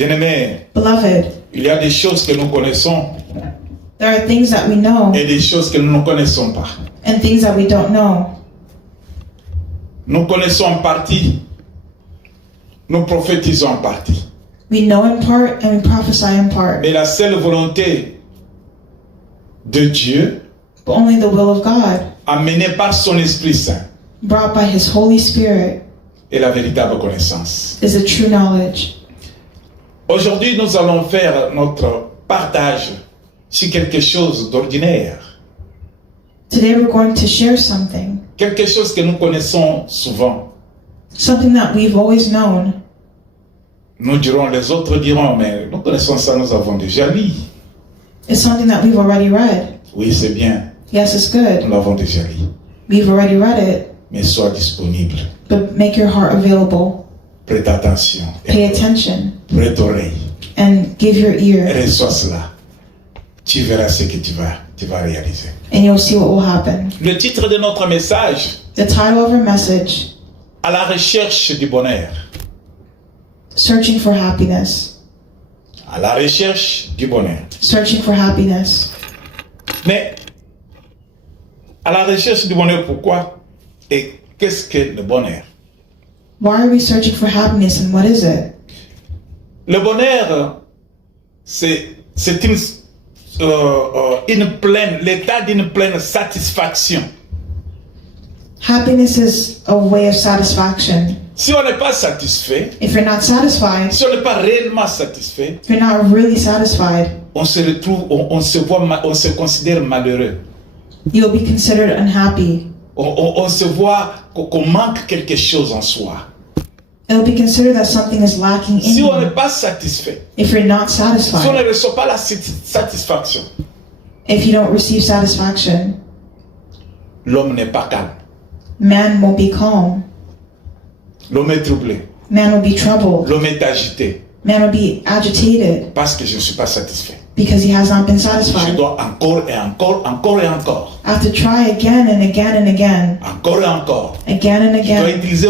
Bien-aimés, Beloved, il y a des choses que nous connaissons there are things that we know et des choses que nous ne connaissons pas. and things that we don't know. Nous connaissons en partie, nous prophétisons en partie. We know in part and we prophesy in part. Mais la seule volonté de Dieu, But only the will of God, amenée par son Esprit Saint, brought by His Holy Spirit, est la véritable connaissance. is a true knowledge. Aujourd'hui, nous allons faire notre partage sur quelque chose d'ordinaire. Today we're going to share something, Quelque chose que nous connaissons souvent. something that we've always known. Nous dirons, les autres diront, mais nous connaissons ça, nous avons déjà lu. It's something that we've already read. Oui, c'est bien, Yes, it's good. nous l'avons déjà lu. We've already read it. Mais sois disponible, But make your heart available. prête attention, Pay attention prête oreille, and give your ear, reçois cela. Tu verras ce que tu vas réaliser. and you'll see what will happen. Le titre de notre message, The title of our message, à la recherche du bonheur. Searching for Happiness. À la recherche du bonheur. Searching for happiness. Mais à la recherche du bonheur, pourquoi? Et qu'est-ce que le bonheur? Why are we searching for happiness and what is it? Le bonheur, c'est l'état d'une pleine satisfaction. Happiness is a way of satisfaction. Si on n'est pas satisfait, If you're not satisfied, si on n'est pas réellement satisfait, if you're not really satisfied, on se retrouve, on se considère malheureux. you'll be considered unhappy. On se voit qu'on manque quelque chose en soi. It'll be considered that something is lacking in Si on n'est you pas satisfait, if you're not si on ne satisfied. reçoit pas la satisfaction, If you don't receive satisfaction, l'homme n'est pas calme. man won't be calm. L'homme est troublé. Man will be troubled. L'homme est agité Man will be agitated parce que je ne suis pas satisfait. because he has not been Je satisfied. dois encore et encore, encore et encore, I have to try again and again and again, encore et encore. again and Je dois again. utiliser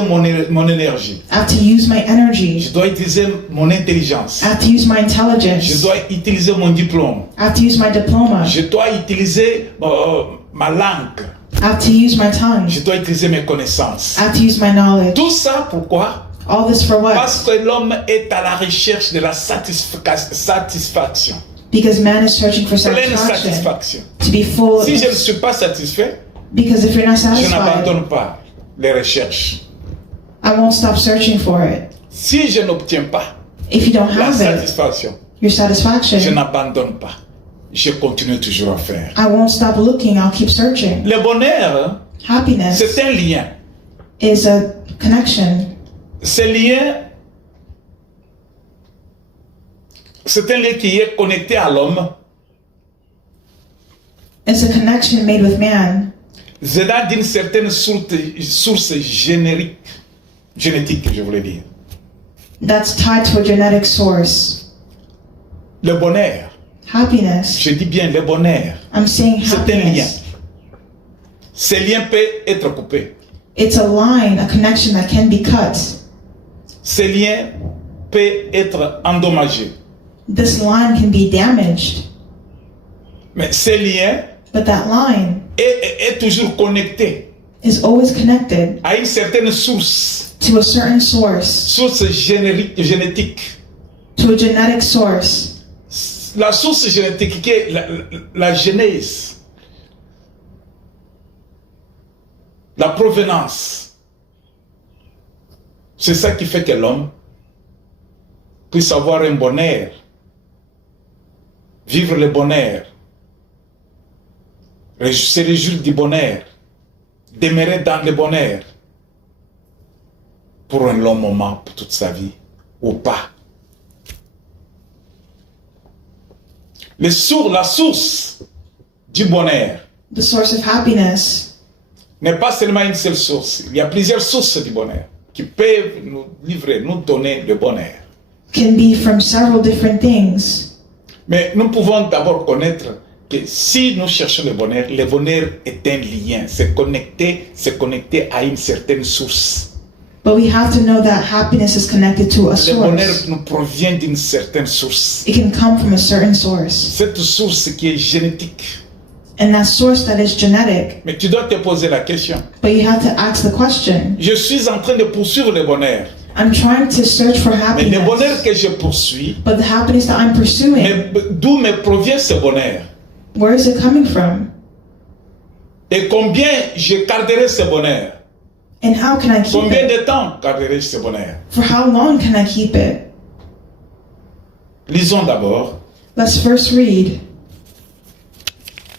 mon énergie. I have to use my energy. Je dois utiliser mon intelligence. I have to use my Je intelligence. dois utiliser mon diplôme. I have to use my diploma. Je dois utiliser ma langue. I have to use my tongue. Je dois utiliser mes connaissances. I have to use my knowledge. Tout ça pourquoi? All this for what? Parce que l'homme est à la recherche de la satisfaction. Because man is searching for Pleine satisfaction. satisfaction. To be full. Si je ne suis pas satisfait, Because if you're not je satisfied, n'abandonne pas les recherches. I won't stop searching for it. Si je n'obtiens pas If you don't la have it, satisfaction, your je satisfaction, n'abandonne pas. Je continue toujours à faire. I won't stop looking. I'll keep searching. Le bonheur, Happiness c'est un lien. is a connection. Ce lien, c'est un lien qui est connecté à l'homme. It's a connection made with man. Venant d'une certaine source génétique, je voulais dire. That's tied to a genetic source. Le bonheur, Happiness. je dis bien le bonheur, I'm saying c'est un lien. happiness. Ce lien peut être coupé. It's a line, a connection that can be cut. Ce lien peut être endommagé. This line can be damaged, Mais ce lien but that line est toujours connecté is always connected à une certaine source génétique. to a genetic source. La source génétique qui est la genèse, la provenance. C'est ça qui fait que l'homme puisse avoir un bonheur, vivre le bonheur, se réjouir du bonheur, demeurer dans le bonheur pour un long moment, pour toute sa vie, ou pas. La source du bonheur The source of happiness n'est pas seulement une seule source. Il y a plusieurs sources du bonheur qui peuvent nous livrer, nous donner le bonheur. can be from several different things. Mais nous pouvons d'abord connaître que si nous cherchons le bonheur est un lien, c'est connecté à une certaine source. But we have to know that happiness is connected to a Le bonheur source. nous provient d'une certaine source. It can come from a certain source. Cette source qui est génétique. And that source that is genetic. Mais tu dois te poser la question. But you have to ask the question. Je suis en train de poursuivre le bonheur. I'm trying to search for Mais le bonheur happiness. que je poursuis, But the happiness that I'm pursuing, d'où me provient ce bonheur? where is it coming from? Et combien je garderai ce bonheur? And how can I keep Combien it? de temps garderai-je ce bonheur? For how long can I keep it? Lisons d'abord, Let's first read.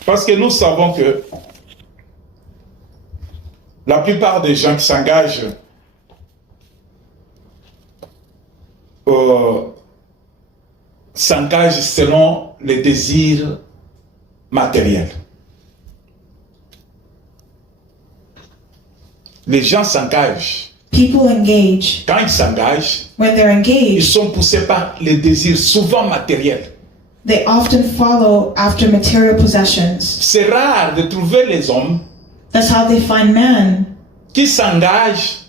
parce que nous savons que la plupart des gens qui s'engagent s'engagent selon les désirs matériels. Les gens s'engagent. People engage. Quand ils s'engagent, When they're ils engaged, sont poussés par les désirs souvent matériels. they often follow after material possessions. C'est rare de trouver les hommes That's how they find man qui s'engagent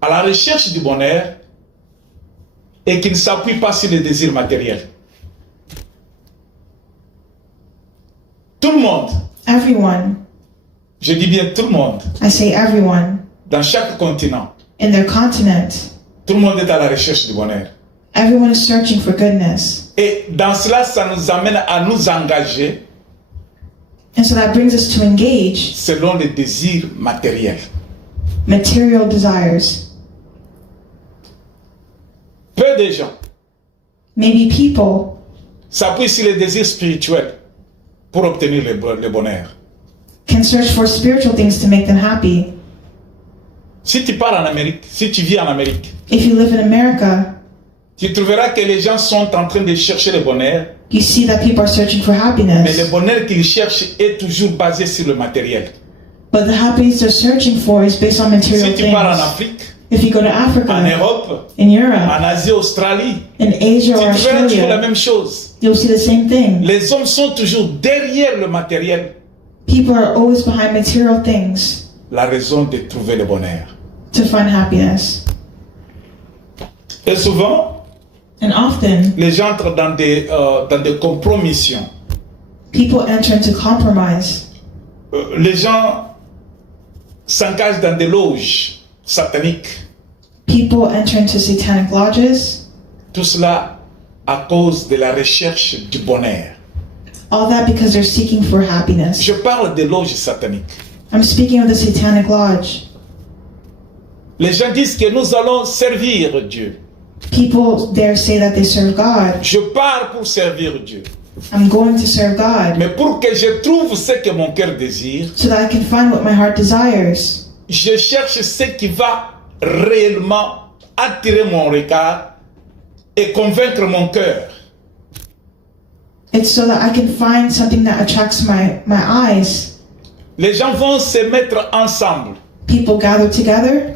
à la recherche du bonheur et qui ne s'appuient pas sur les désirs matériels. Tout le monde, everyone. je dis bien tout le monde, I say everyone. dans chaque continent, In their continent, tout le monde est à la recherche du bonheur. everyone is searching for goodness. Et dans cela, ça nous amène à nous engager And so that brings us to engage selon les désirs matériels. material desires. Peu de gens Maybe people s'appuient sur les désirs spirituels pour obtenir le bonheur. can search for spiritual things to make them happy. Si tu pars en Amérique, si tu vis en Amérique, If you live in America, tu trouveras que les gens sont en train de chercher le bonheur, you see that people are searching for mais le happiness. bonheur qu'ils cherchent est toujours basé sur le matériel. But the happiness they're searching for is based on material Si tu pars en things. Afrique, If you go to en Africa, Europe, in Europe, en Asie, Australie, in Asia tu or trouveras toujours la Australia, même chose. you'll see the same thing. Les hommes sont toujours derrière le matériel. People are always behind material things La raison de trouver le bonheur. to find happiness. Et souvent, And often, les gens entrent dans des compromissions. people enter into compromise. Les gens s'engagent dans des loges sataniques. People enter into satanic lodges. Tout cela à cause de la recherche du bonheur. All that because they're seeking for happiness. Je parle des loges sataniques. I'm speaking of the satanic lodge. Les gens disent que nous allons servir Dieu. People there say that they serve God. Je pars pour servir Dieu. I'm going to serve God Mais pour que je trouve ce que mon cœur désire, so that I can find what my heart desires. je cherche ce qui va réellement attirer mon regard et convaincre mon cœur. It's so that I can find something that attracts my eyes. Les gens vont se mettre ensemble. People gather together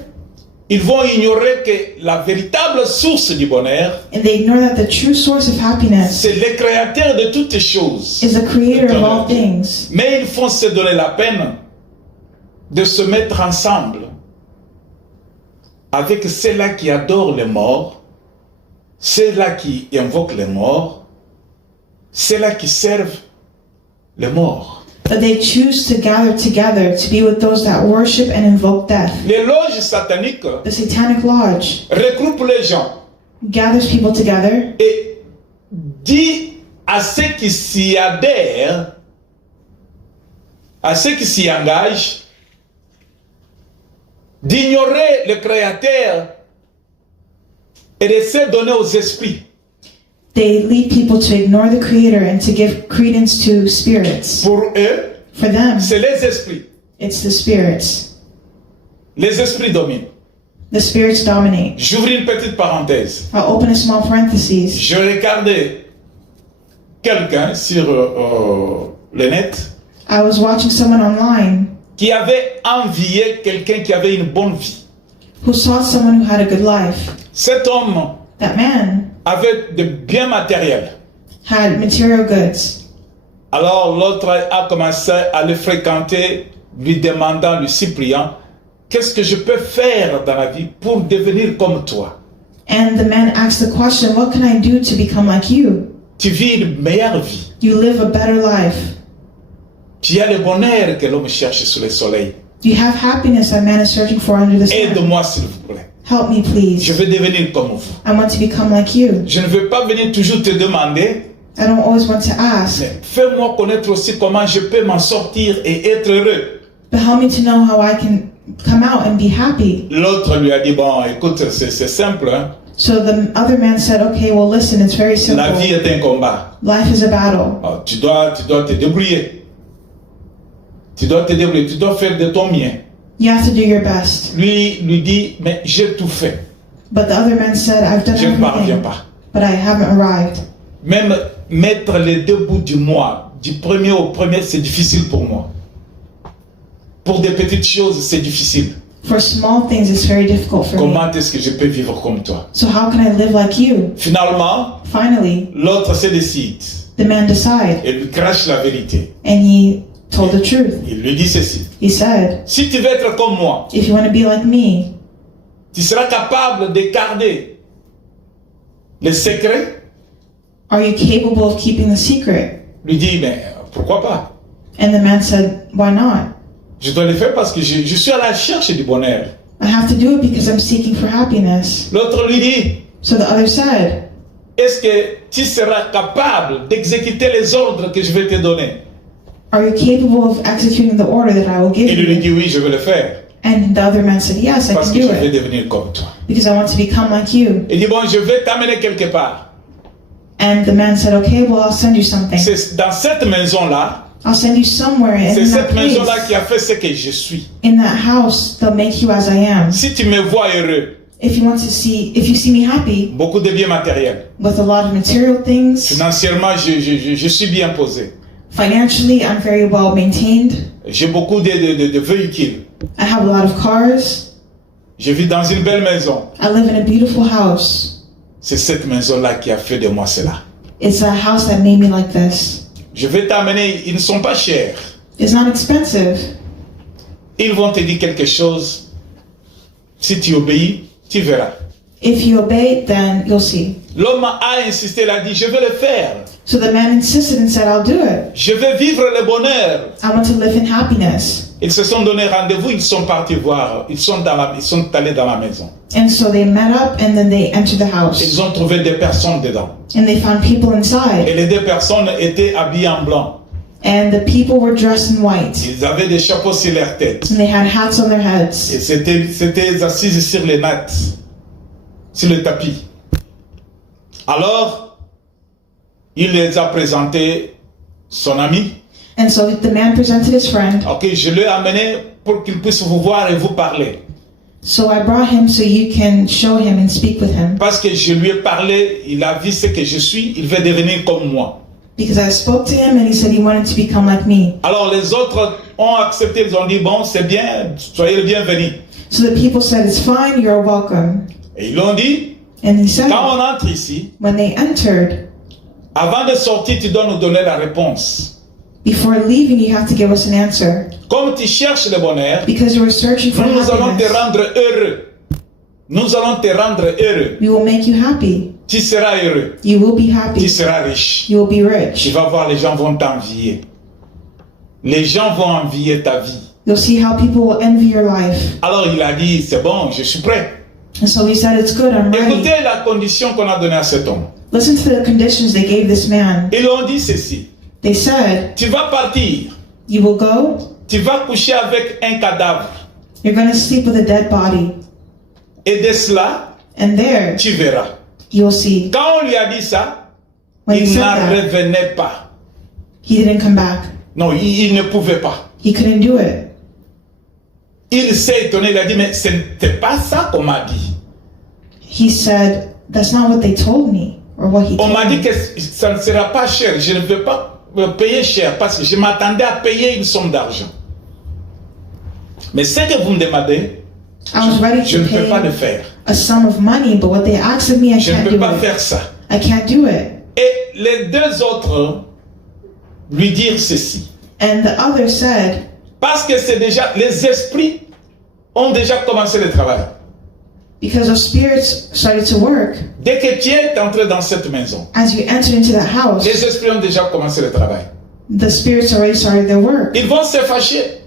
Ils vont ignorer que la véritable source du bonheur, and they ignore that the true source of happiness c'est le créateur de toutes choses. is the creator of all things. Mais ils font se donner la peine de se mettre ensemble avec ceux-là qui adorent les morts, ceux-là qui invoquent les morts, ceux-là qui servent les morts. But they choose to gather together to be with those that worship and invoke death. Les loges sataniques The satanic lodge regroupent les gens gathers people together et dit à ceux qui s'y adhèrent, à ceux qui s'y engagent, d'ignorer le Créateur et de se donner aux esprits. They lead people to ignore the creator and to give credence to spirits. Pour eux, For them, c'est les esprits. it's the spirits. Les esprits dominent. The spirits dominate. J'ouvre une petite parenthèse. I'll open a small parenthesis. Je regardais quelqu'un sur le net I was watching someone online qui avait envié quelqu'un qui avait une bonne vie. who saw someone who had a good life. Cet homme That man avait de biens matériels. had material goods. Alors l'autre a commencé à le fréquenter, lui demandant, lui suppliant qu'est-ce que je peux faire dans la vie pour devenir comme toi? And the man asked the question, what can I do to become like you? Tu vis une meilleure vie. You live a better life. Tu as le bonheur que l'homme cherche sous le soleil. You have happiness that man is searching for under the sun. Aide-moi s'il vous plaît. Help me, Je please. veux devenir comme vous. I want to become like you. Je ne veux pas venir toujours te demander, I don't always want to ask, mais fais-moi connaître aussi comment je peux m'en sortir et être heureux. but help me to know how I can come out and be happy. L'autre lui a dit, bon, écoute, c'est simple, hein? So the other man said, okay, well, listen, it's very La vie simple. est un combat. Life is a battle. Oh, tu dois te débrouiller. Tu dois te débrouiller, tu dois faire de ton mieux. You have to do your best. Lui dit, mais j'ai tout fait. But the other man said, I've done Je ne parviens everything, pas. but I haven't arrived. Même mettre les 2 bouts du mois, du premier au premier, c'est difficile pour moi. Pour des petites choses, c'est difficile. For small things, it's very difficult for me. Comment est-ce que je peux vivre comme toi? So how can I live like you? Finalement, Finally, l'autre se décide the man decided, et lui crache la vérité. and he told the truth. Il lui dit ceci. He said, Si tu veux être comme moi, if you want to be like me, tu seras capable de garder les secrets. are you capable of keeping the secret? Lui dit, mais pourquoi pas? And the man said, why not? Je dois le faire parce que je suis à la recherche du bonheur. I have to do it because I'm seeking for happiness. L'autre lui dit, So the other said, est-ce que tu seras capable d'exécuter les ordres que je vais te donner? are you capable of executing the order that I will give Il lui you? dit, oui, je vais le faire. And the other man said, yes, I Parce can que do je vais it devenir comme toi. because I want to become like you. Il dit, bon, je vais t'amener quelque part. And the man said, okay, well, I'll send you something. C'est dans cette maison-là, I'll send you somewhere c'est in that cette maison-là place. qui a fait ce que je suis. In that house, they'll make you as I am. Si tu me vois heureux, If you see me happy beaucoup de biens matériels. with a lot of material things, Financièrement, je suis bien posé. financially, I'm very well maintained. J'ai beaucoup de véhicules. I have a lot of cars. Je vis dans une belle maison. I live in a beautiful house. C'est cette maison-là qui a fait de moi cela. It's a house that made me like this. Je vais t'amener, ils ne sont pas chers. It's not expensive. Ils vont te dire quelque chose. Si tu obéis, tu verras. If you obey, then you'll see. L'homme a insisté, il a dit, je vais le faire. So the man insisted and said, I'll do it. Je vais vivre le bonheur. I want to live in happiness. Ils se sont donné rendez-vous, ils sont partis voir. Ils sont allés dans la maison. And so they met up and then they entered the house. Ils ont trouvé des personnes dedans. And they found people inside. Et les 2 personnes étaient habillées en blanc. And the people were dressed in white. Ils avaient des chapeaux sur leur tête. And they had hats on their heads. Et c'était assis sur les nattes, sur le tapis. Alors, il les a présentés son ami. And so the man presented his friend. Ok, je l'ai amené pour qu'il puisse vous voir et vous parler. So I brought him so you can show him and speak with him. Parce que je lui ai parlé, il a vu ce que je suis, il veut devenir comme moi. Because I spoke to him and he said he wanted to become like me. Alors les autres ont accepté, ils ont dit, bon, c'est bien, soyez le bienvenu. So the people said, it's fine, you're welcome. Et ils l'ont dit, And he said, quand on entre ici, when they entered, avant de sortir, tu dois nous donner la réponse. before leaving, you have to give us an answer. Comme tu cherches le bonheur, Because you were searching for nous allons te happiness. rendre heureux. Nous allons te rendre heureux. We will make you happy. Tu seras heureux. You will be Tu happy. seras riche. You will be Tu rich. vas voir, les gens vont t'envier. Les gens vont envier ta vie. You'll see how people will envy your life. Alors il a dit, c'est bon, je suis prêt. And so he said, it's good, I'm ready. Écoutez la condition qu'on a donnée à cet homme. Listen to the conditions they gave this man. Ils ont dit ceci. They said, Tu vas partir. you will go, Tu vas coucher avec un cadavre. you're going to sleep with a dead body. Et de cela, And there, tu verras. you'll see. Quand on lui a dit ça, When he il said n'en that, revenait pas. he didn't come back. Non, il ne pouvait pas. He couldn't do it. Il s'est étonné, il a dit, mais ce n'était pas ça qu'on m'a dit. He said, that's not what they told me, or what he On told m'a dit me. que ça ne sera pas cher. Je ne veux pas payer cher parce que je m'attendais à payer une somme d'argent. Mais ce que vous me demandez, I was ready je to ne peux pas le pay faire. a sum of money, but what they asked of me, I Je ne can't peux do pas it. faire ça. I can't do it. Et les 2 autres lui dirent ceci. And the other said, Parce que c'est déjà les esprits ont déjà commencé le travail. Because those spirits started to work. Dès que tu es entré dans cette maison, As you entered into that house, les esprits ont déjà commencé le travail. the spirits already started their work. Ils vont se fâcher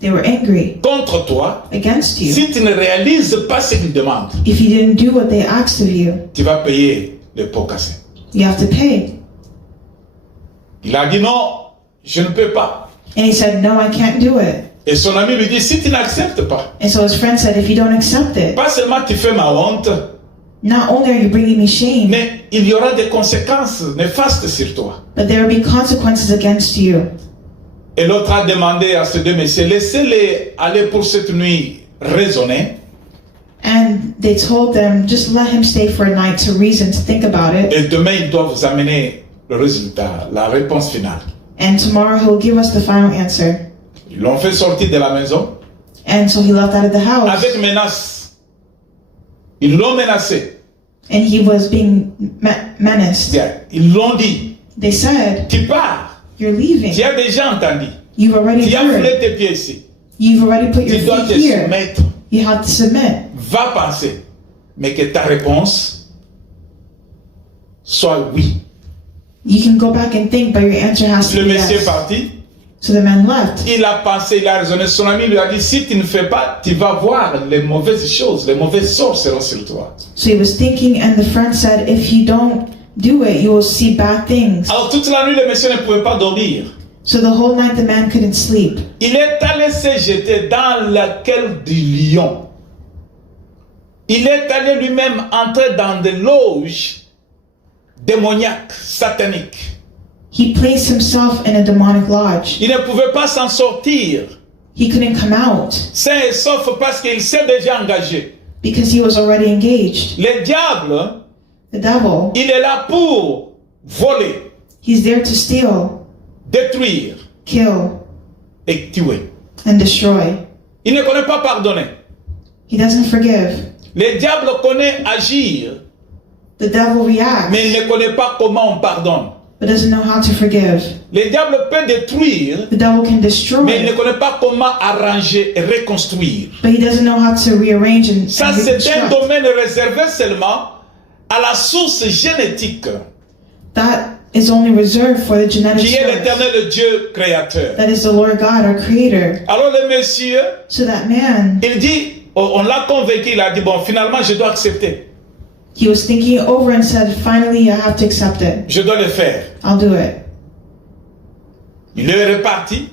They were angry contre toi against you. si tu ne réalises pas ce qu'ils demandent. If you didn't do what they asked of you, Tu vas payer le pot cassé. you have to pay. Il a dit non, je ne peux pas. And he said, no, I can't do it. Et son ami lui dit, si tu n'acceptes pas, And so his friend said, if you don't accept it, pas seulement tu fais ma honte, not only are you bringing me shame, mais il y aura des conséquences néfastes sur toi. but there will be consequences against you. Et l'autre a demandé à ces deux messieurs, laissez-les aller pour cette nuit raisonner. And they told them, just let him stay for a night to reason, to think about it. Et demain, ils doivent vous amener le résultat, la réponse finale. And tomorrow he'll give us the final answer. Ils l'ont fait sortir de la maison And so he left out of the house. avec menace. Ils l'ont menacé. And he was being menaced. Ils l'ont dit, They said, tu pars. you're leaving. Tu as déjà entendu. You've already Tu as foulé heard. tes pieds ici. You've already put Tu your dois te feet here. soumettre. You have to submit. Va penser. Mais que ta réponse soit oui. You can go back and think, but your answer has to Le be monsieur est yes. parti. So the man left. Il a pensé, il a raisonné. Son ami lui a dit, si tu ne fais pas, tu vas voir les mauvaises choses, les mauvais sorts seront sur toi. So he was thinking, and the friend said, if you don't do it, you will see bad things. Alors toute la nuit, le monsieur ne pouvait pas dormir. So the whole night the man couldn't sleep. Il est allé se jeter dans la gueule du lion. Il est allé lui-même entrer dans des loges démoniaques, sataniques. He placed himself in a demonic lodge. Il ne pouvait pas s'en sortir, He couldn't come out sain et sauf parce qu'il s'est déjà engagé. because he was already engaged. Le diable, The devil, il est là pour voler, he's there to steal, détruire kill, et tuer. and destroy. Il ne connaît pas pardonner. He doesn't forgive. Le diable connaît agir, The devil reacts, mais il ne connaît pas comment on pardonne. but doesn't know how to forgive. Le diable peut détruire, The devil can mais il ne destroy, connaît pas comment arranger et reconstruire. but he doesn't know how to rearrange and Ça, c'est un reconstruct. domaine réservé seulement à la source génétique, That is only reserved for the genetic qui est source. l'éternel Dieu créateur. That is the Lord God, our Creator. Alors le monsieur, So that man, il dit, on l'a convaincu, il a dit, bon, finalement, je dois accepter. he was thinking it over and said, finally, I have to accept it. Je dois le faire. I'll do it. Il est reparti,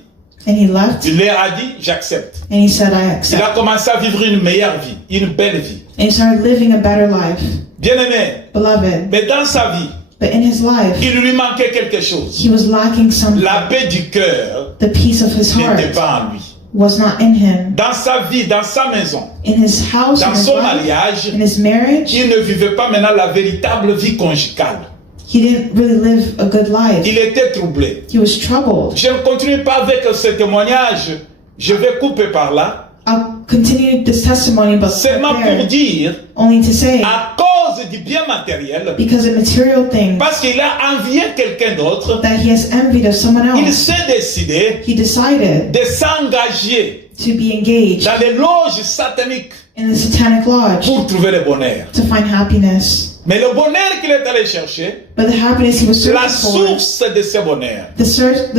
And he left, il leur a dit, j'accepte. and he said, I Il a accept. commencé à vivre une meilleure vie, une belle vie. And he started living a better life. Bien-aimé, Beloved, mais dans sa vie, but in his life, il lui manquait quelque chose. he was lacking something. La paix du cœur The peace of his n'était heart pas en lui. was not in him. Dans sa vie, dans sa maison, In his house, in dans his son life, mariage, in his marriage, il ne vivait pas maintenant la véritable vie conjugale. he didn't really live a good life. Il était troublé. He was troubled. Je ne continue pas avec ce témoignage. Je vais couper par là. I'll continue this testimony, but Seulement pour there, dire, only to say, à cause du bien matériel, because of material things, parce qu'il a envié quelqu'un d'autre, that he has envied of someone il else, s'est décidé he decided de s'engager to be engaged dans les loges sataniques in the satanic lodge pour trouver le bonheur. to find happiness. Mais le bonheur qu'il est allé chercher, But the happiness he was la searching for, source de ce bonheur, the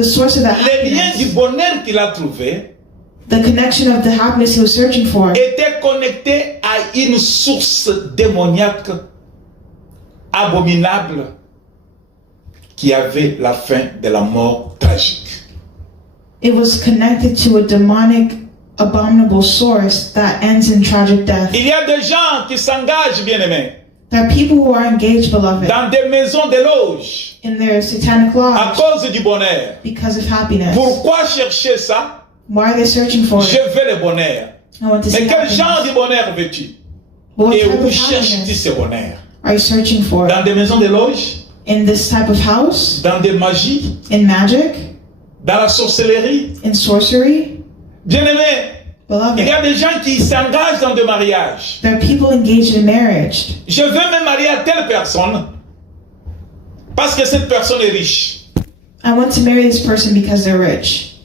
source of that les liens du happiness, bonheur qu'il a trouvé, the connection of the happiness he was searching for, était connecté à une source démoniaque abominable qui avait la fin de la mort tragique. it was connected to a demonic, abominable source that ends in tragic death. Il y a des gens qui s'engagent, bien-aimés, There are people who are engaged, beloved, dans des maisons de loges in their satanic à lodge cause du bonheur. because of happiness. Pourquoi chercher ça? Why are they searching for Je it? veux le bonheur. I want to Mais see quel genre happiness. de bonheur veux-tu? What Et type où of cherches-tu happiness ce bonheur? are you searching for? Dans des maisons de loges? In this type of house? Dans des magies? In magic? Dans la sorcellerie? In sorcery? Bien-aimés, il y Beloved, a des gens qui s'engagent dans des mariages. there are people engaged in marriage. Je veux me marier à telle personne parce que cette personne est riche. I want to marry this person because they're rich.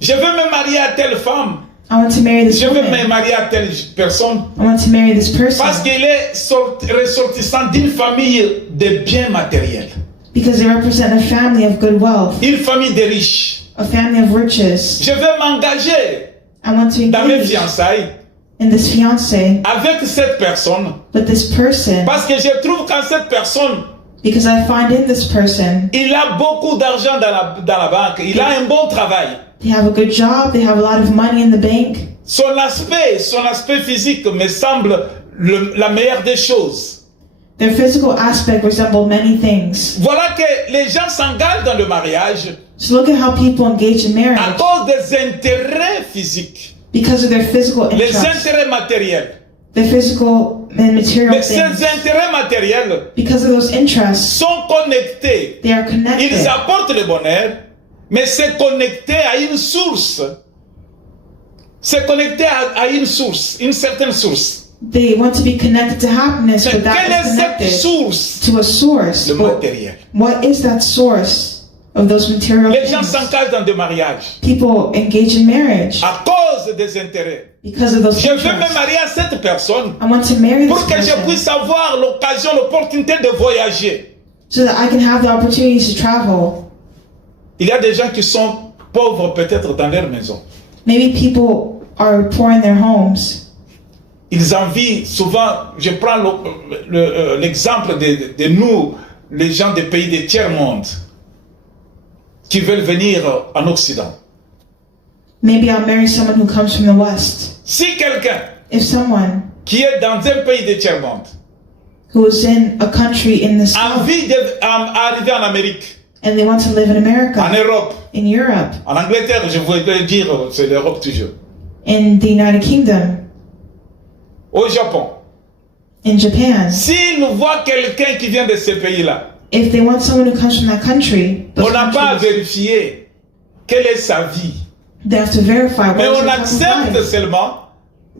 Je veux me marier à telle femme I want to marry this Je veux me woman. marier à telle personne I want to marry this person parce qu'il est ressortissant d'une famille de biens matériels. because they represent a family of good wealth, Une famille de riches. a family of riches. Je veux m'engager I want to dans mes engage fiançailles in this fiance avec cette personne with this person parce que je trouve qu'en cette personne, because I find in this person il a beaucoup d'argent dans la banque, il a un bon travail. they have a good job, they have a lot of money in the bank. Son aspect physique me semble la meilleure des choses. Their physical aspect resemble many things. Voilà que les gens s'engagent dans le mariage So look at how people engage in à marriage cause des intérêts physiques, because of their physical les interests, intérêts matériels. their physical and material Mais ces things. intérêts matériels Because of those interests, sont connectés. they are Ils connected. apportent le bonheur, mais c'est connecté à une source. C'est connecté à une source, une certaine source. They want to be connected to happiness, Mais but that quelle is est cette connected source? to a source. Le But matériel. what is that source of those material Les gens things? s'engagent dans des mariages People engage in marriage à cause des intérêts. because of those Je veux me interests. marier à cette personne I want to marry this pour que je person puisse avoir l'occasion, l'opportunité de voyager. so that I can have the opportunities to travel. Il y a des gens qui sont pauvres peut-être dans leur maison. Maybe people are poor in their homes. Ils envient souvent, je prends l'exemple de nous, les gens des pays des tiers-monde, qui veulent venir en Occident. Maybe I'll marry someone who comes from the West. Si quelqu'un If someone qui est dans un pays des tiers-monde who is in a country in the a South envie d'arriver en Amérique, and they want to live in en America, Europe, in Europe, en Angleterre, je voudrais dire, c'est l'Europe toujours, in the United Kingdom, au Japon, in Japan, s'ils voient quelqu'un qui vient de ces pays-là, if they want someone who comes from that country, on those n'a pas à countries, vérifier quelle est sa vie, they have to verify mais what is on your type of accepte life. seulement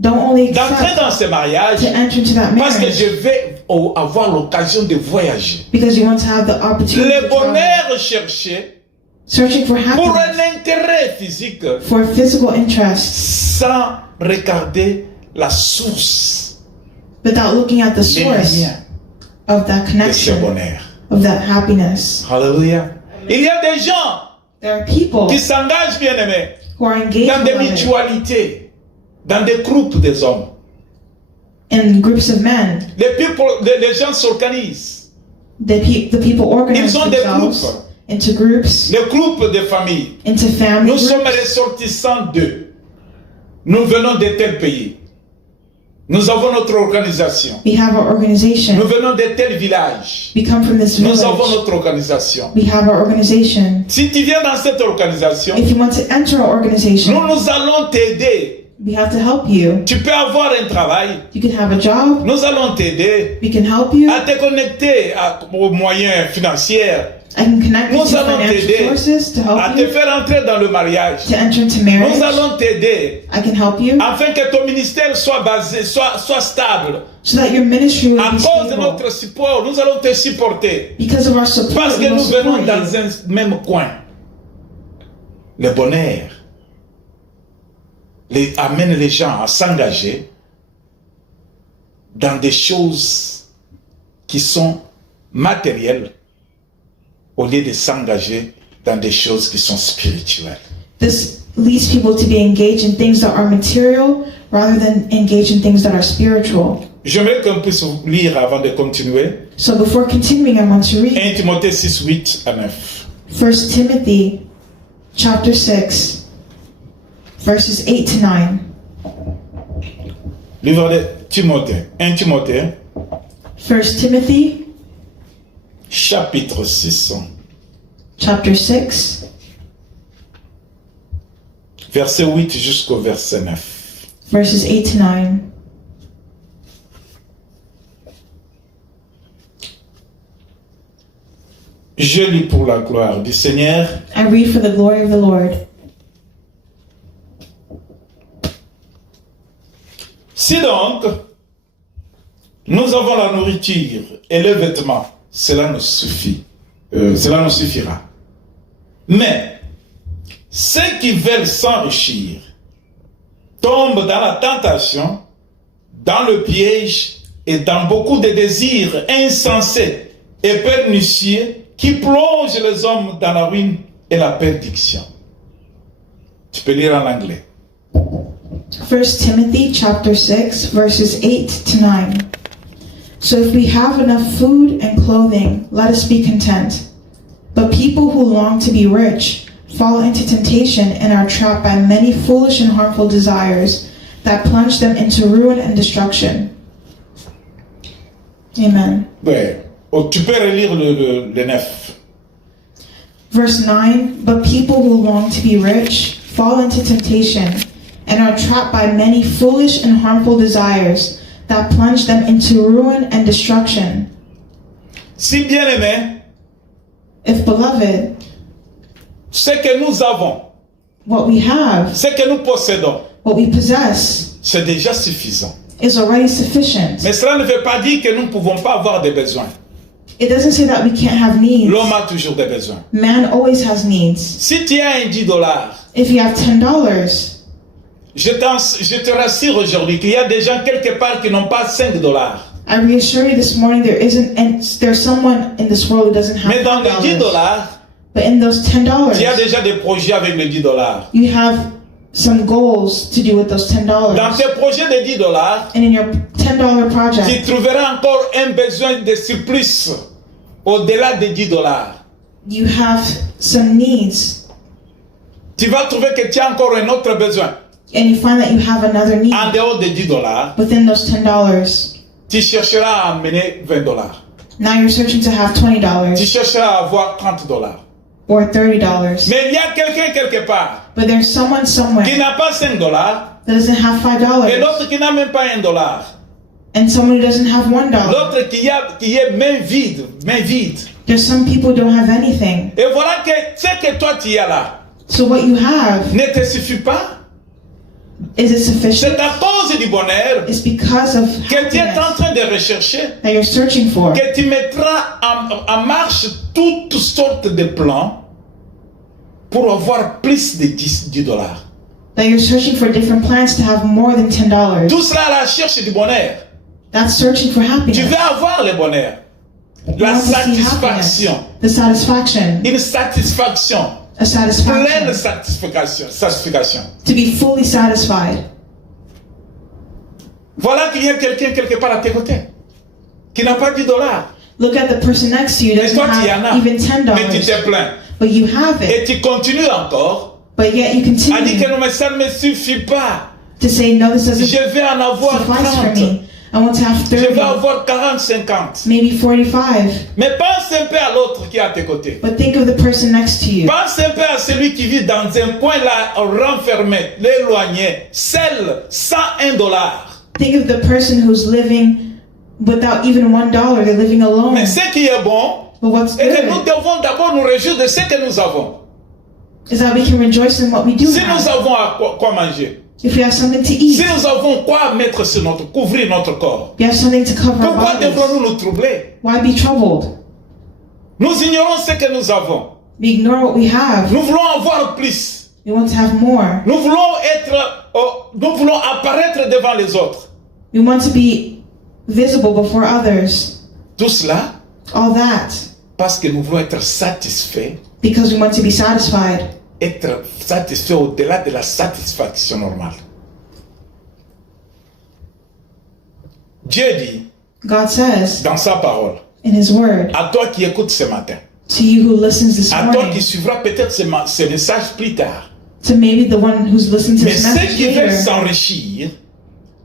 Don't only d'entrer accept dans ce mariage to enter into that parce que marriage je vais avoir l'occasion de voyager. because you want to have the opportunity Le to travel. bonheur cherché Searching for pour happiness, un intérêt physique for physical interest, sans regarder la source, without looking at the les source liens of that de ce connection, bonheur. of that happiness. Alléluia. Il y a des gens There are people qui s'engagent, bien aimés, who are engaged dans des beloved, mutualités, dans des groupes des hommes. in groups of men. Les gens s'organisent. The people organize Ils ont des themselves groupes. into groups, Les groupes de famille. into family Nous sommes groups. ressortissants d'eux. Nous venons de tel pays. Nous avons notre organisation. We have our organization. Nous venons de tel village. We come from this Nous avons village. notre organisation. We have our organization. Si tu viens dans cette organisation, If you want to enter our organization, nous allons t'aider. we have to help you. Tu peux avoir un travail. You can have a job. Nous allons t'aider We can help you. à te connecter aux moyens financiers, I can connect you Nous to allons financial t'aider sources to à help te you faire entrer dans le mariage. to enter into marriage. Nous allons t'aider I can help you afin que ton ministère soit basé, soit stable. so that your ministry will À be cause de stable. notre support, nous allons te supporter. Because of our support, Parce we que will nous venons support dans you. un même coin. Le bonheur amène les gens à s'engager dans des choses qui sont matérielles au lieu de s'engager dans des choses qui sont spirituelles. This leads people to be engaged in things that are material rather than engage in things that are spiritual. J'aimerais qu'on puisse lire avant de continuer. So before continuing, I want to read 1 Timothée 6, 8 à 9. 1 Timothy chapter 6, verses 8 to 9. Livre de Timothée. 1 Timothée, 1 Timothy chapitre 6, chapter 6, verset 8 jusqu'au verset 9. verses 8 to 9. Je lis pour la gloire du Seigneur. I read for the glory of the Lord. Si donc, nous avons la nourriture et le vêtement, cela nous suffit. Cela nous suffira. Mais, ceux qui veulent s'enrichir tombe dans la tentation, dans le piège et dans beaucoup de désirs insensés et pernicieux qui plongent les hommes dans la ruine et la perdition. Tu peux lire en anglais. 1 Timothy chapter 6 verses 8 to 9. So if we have enough food and clothing, let us be content. But people who long to be rich fall into temptation and are trapped by many foolish and harmful desires that plunge them into ruin and destruction. Amen. Ouais. Oh, tu peux relire le 9. Verse 9, but people who long to be rich fall into temptation and are trapped by many foolish and harmful desires that plunge them into ruin and destruction. Si bien aimé, If beloved, ce que nous avons, what we have, ce que nous possédons, what we possess, c'est déjà suffisant. is already sufficient. Mais cela ne veut pas dire que nous ne pouvons pas avoir des besoins. It doesn't say that we can't have needs. L'homme a toujours des besoins. Man always has needs. Si tu as un $10, If you have $10, je te rassure aujourd'hui qu'il y a des gens quelque part qui n'ont pas $5. I reassure you this morning there's someone in this world who doesn't have Mais dans les $10, $10. But in those $10, tu as déjà des projets avec les $10. you have some goals to do with those $10. Dans tes projets de $10, And in your $10 tu project, trouveras encore un besoin de surplus au-delà des $10. you have some needs, Tu vas trouver que tu as encore un autre besoin. and you find that you have another need En dehors des $10, within those $10. tu chercheras à amener $20. Now you're searching to have Tu $20 chercheras à avoir $30. or $30. Mais il y a quelqu'un quelque part But there's someone qui somewhere n'a pas $5 that doesn't have et $5 l'autre qui n'a même pas $1. and someone who doesn't have $1. L'autre qui est main vide, main vide. There's some people who don't have anything. Et voilà que ce que toi tu as là So what you have, ne te suffit pas. is it sufficient? C'est à cause du bonheur It's because of que tu es en happiness train de rechercher, that you're searching for. que tu mettras en marche toutes sortes de plans pour avoir plus de $10. That you're searching for different plans to have more than $10. Tout cela à la recherche du bonheur. That's searching for Tu happiness. veux avoir le bonheur, You la want to see satisfaction, happiness, the satisfaction, une satisfaction, a pleine satisfaction, satisfaction. to be fully satisfied. Voilà qu'il y a quelqu'un quelque part à tes côtés qui n'a pas $10. Look at the person next to you Mais doesn't toi tu y en have as, even mais tu $10, te plains. but you have Et it. tu continues encore But yet you à dire continue que non mais ça ne me suffit pas. to say, no, this doesn't Je vais en avoir suffice for 30. me. I want to have Je vais 30, avoir 40, 50. maybe 45. Mais pense un peu à l'autre qui est à tes côtés. But think of the person next to you. Pense un peu à celui qui vit dans un coin là, renfermé, éloigné, seul, sans $1. Think of the person who's living without even $1. They're living alone. Mais ce qui est bon, But what's et que nous good devons d'abord nous réjouir de ce que nous avons. is that we can rejoice in what we do Si nous have. avons à quoi manger, If we have something to eat, si nous avons quoi mettre sur couvrir notre corps, we have something to cover our pourquoi bodies. devons-nous nous troubler? Why be troubled? Nous ignorons ce que nous avons. We ignore what we have. Nous voulons avoir plus. We want to have more. Nous voulons apparaître devant les autres. We want to be visible before others. Tout cela All that parce que nous voulons être satisfaits, because we want to be satisfied. être satisfaits au-delà de la satisfaction normale. Dieu dit God says dans sa parole, in His Word, à toi qui écoutes ce matin, to you who listens this à toi morning, qui suivras peut-être ce message plus tard, to maybe the one who's listening to mais this ceux message qui veulent later, s'enrichir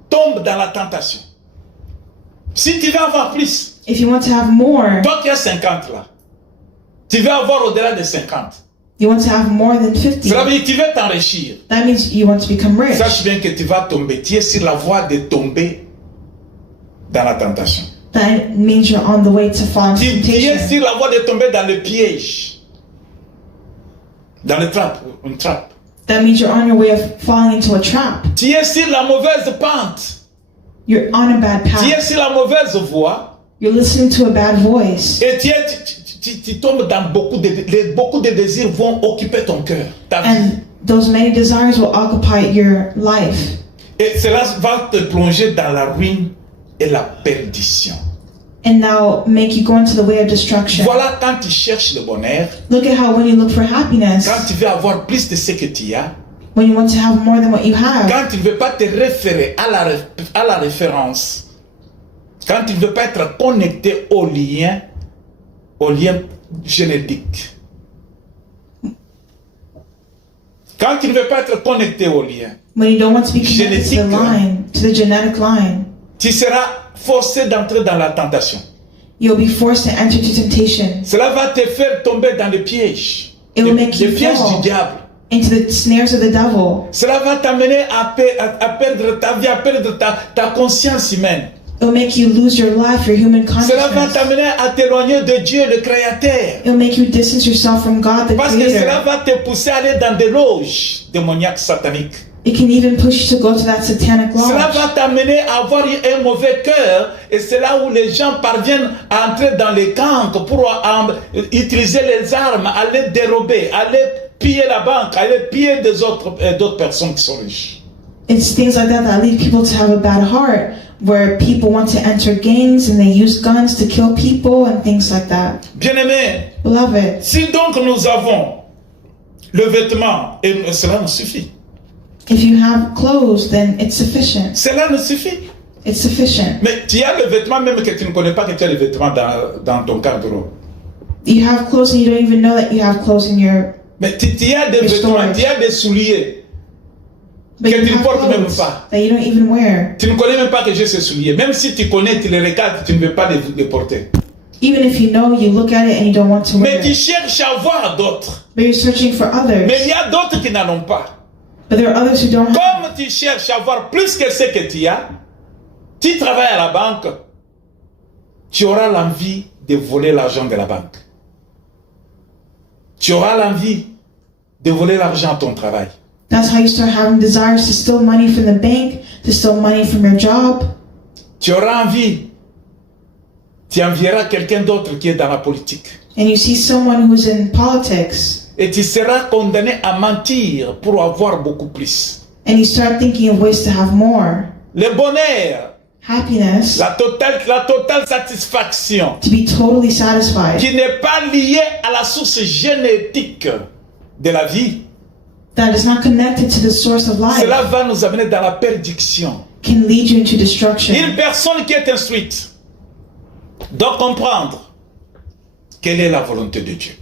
tombent dans la tentation. Si tu veux avoir plus, if you want to have more, toi qui as 50 là, tu veux avoir au-delà de 50. you want to have more than 50. Cela veut dire que tu veux t'enrichir. That means you want to become rich. Sache bien que tu vas tomber, tu es sur la voie de tomber dans la tentation. That means you're on the way to fall into Tu es temptation. sur la voie de tomber dans le piège, dans le trap, une trappe. That means you're on your way of falling into a trap. Tu es sur la mauvaise pente, You're on a bad tu es path. sur la mauvaise voie You're listening to a bad voice. et tu tombes dans beaucoup de désirs vont occuper ton cœur, ta vie. And those many desires will occupy your life. Et cela va te plonger dans la ruine et la perdition. and now make you go into the way of destruction. Voilà quand tu cherches le bonheur, Look at how when you look for happiness, quand tu veux avoir plus de ce que tu as, when you want to have more than what you have, quand tu ne veux pas te référer à la référence, quand tu ne veux pas être connecté au lien génétique. Quand tu ne veux pas être connecté au lien, when you don't want to be connected to the Génétique. line, to the genetic line, tu seras forcé d'entrer dans la tentation. you'll be forced to enter to temptation. Cela va te faire tomber dans les pièges. It will Les make you pièges fall du diable. into the snares of the devil. Cela va t'amener à perdre ta vie, à perdre ta conscience humaine. It will make you lose your life, your human Cela va consciousness. t'amener à t'éloigner de Dieu, le Créateur. It will make you distance yourself from God, the Parce que cela Creator. va te pousser à aller dans des loges démoniaques sataniques. It can even push you to go to that satanic Cela lodge. va t'amener à avoir un mauvais cœur et c'est là où les gens parviennent à entrer dans les camps pour utiliser les armes, aller dérober, aller piller la banque, aller piller d'autres personnes qui sont riches. It's things like that that lead people to have a bad heart, where people want to enter gangs and they use guns to kill people and things like that. Bien-aimés, Beloved, si donc nous avons le vêtement, et cela nous suffit. if you have clothes, then it's sufficient. Cela nous suffit. It's sufficient. Mais tu as le vêtement même que tu ne connais pas que tu as le vêtement dans ton garde-robe. You have clothes and you don't even know that you have clothes in your. Mais tu as des Your vêtements, storage. tu as des souliers But que you tu ne have portes même clothes pas. that you don't even wear. Tu ne connais même pas que j'ai ces souliers. Même si tu connais, tu les regardes, tu ne veux pas les porter. Even if you know, you look at it and you don't want to wear Mais tu it. cherches à voir d'autres. But you're searching for others. Mais il y a d'autres qui n'en ont pas. But there are others who don't have. Comme tu cherches à voir plus que ce que tu as, tu travailles à la banque, tu auras l'envie de voler l'argent de la banque. Tu auras l'envie de voler l'argent à ton travail. That's how you start having desires to steal money from the bank, to steal money from your job. Tu auras envie, tu envieras quelqu'un d'autre qui est dans la politique. And you see someone who's in politics, Et tu seras condamné à mentir pour avoir beaucoup plus. and you start thinking of ways to have more. Le bonheur, Happiness, la totale satisfaction, to be totally satisfied, qui n'est pas liée à la source génétique de la vie, that is not connected to the source of life, cela va nous amener dans la perdition. can lead you into destruction. Une personne qui est instruite doit comprendre quelle est la volonté de Dieu.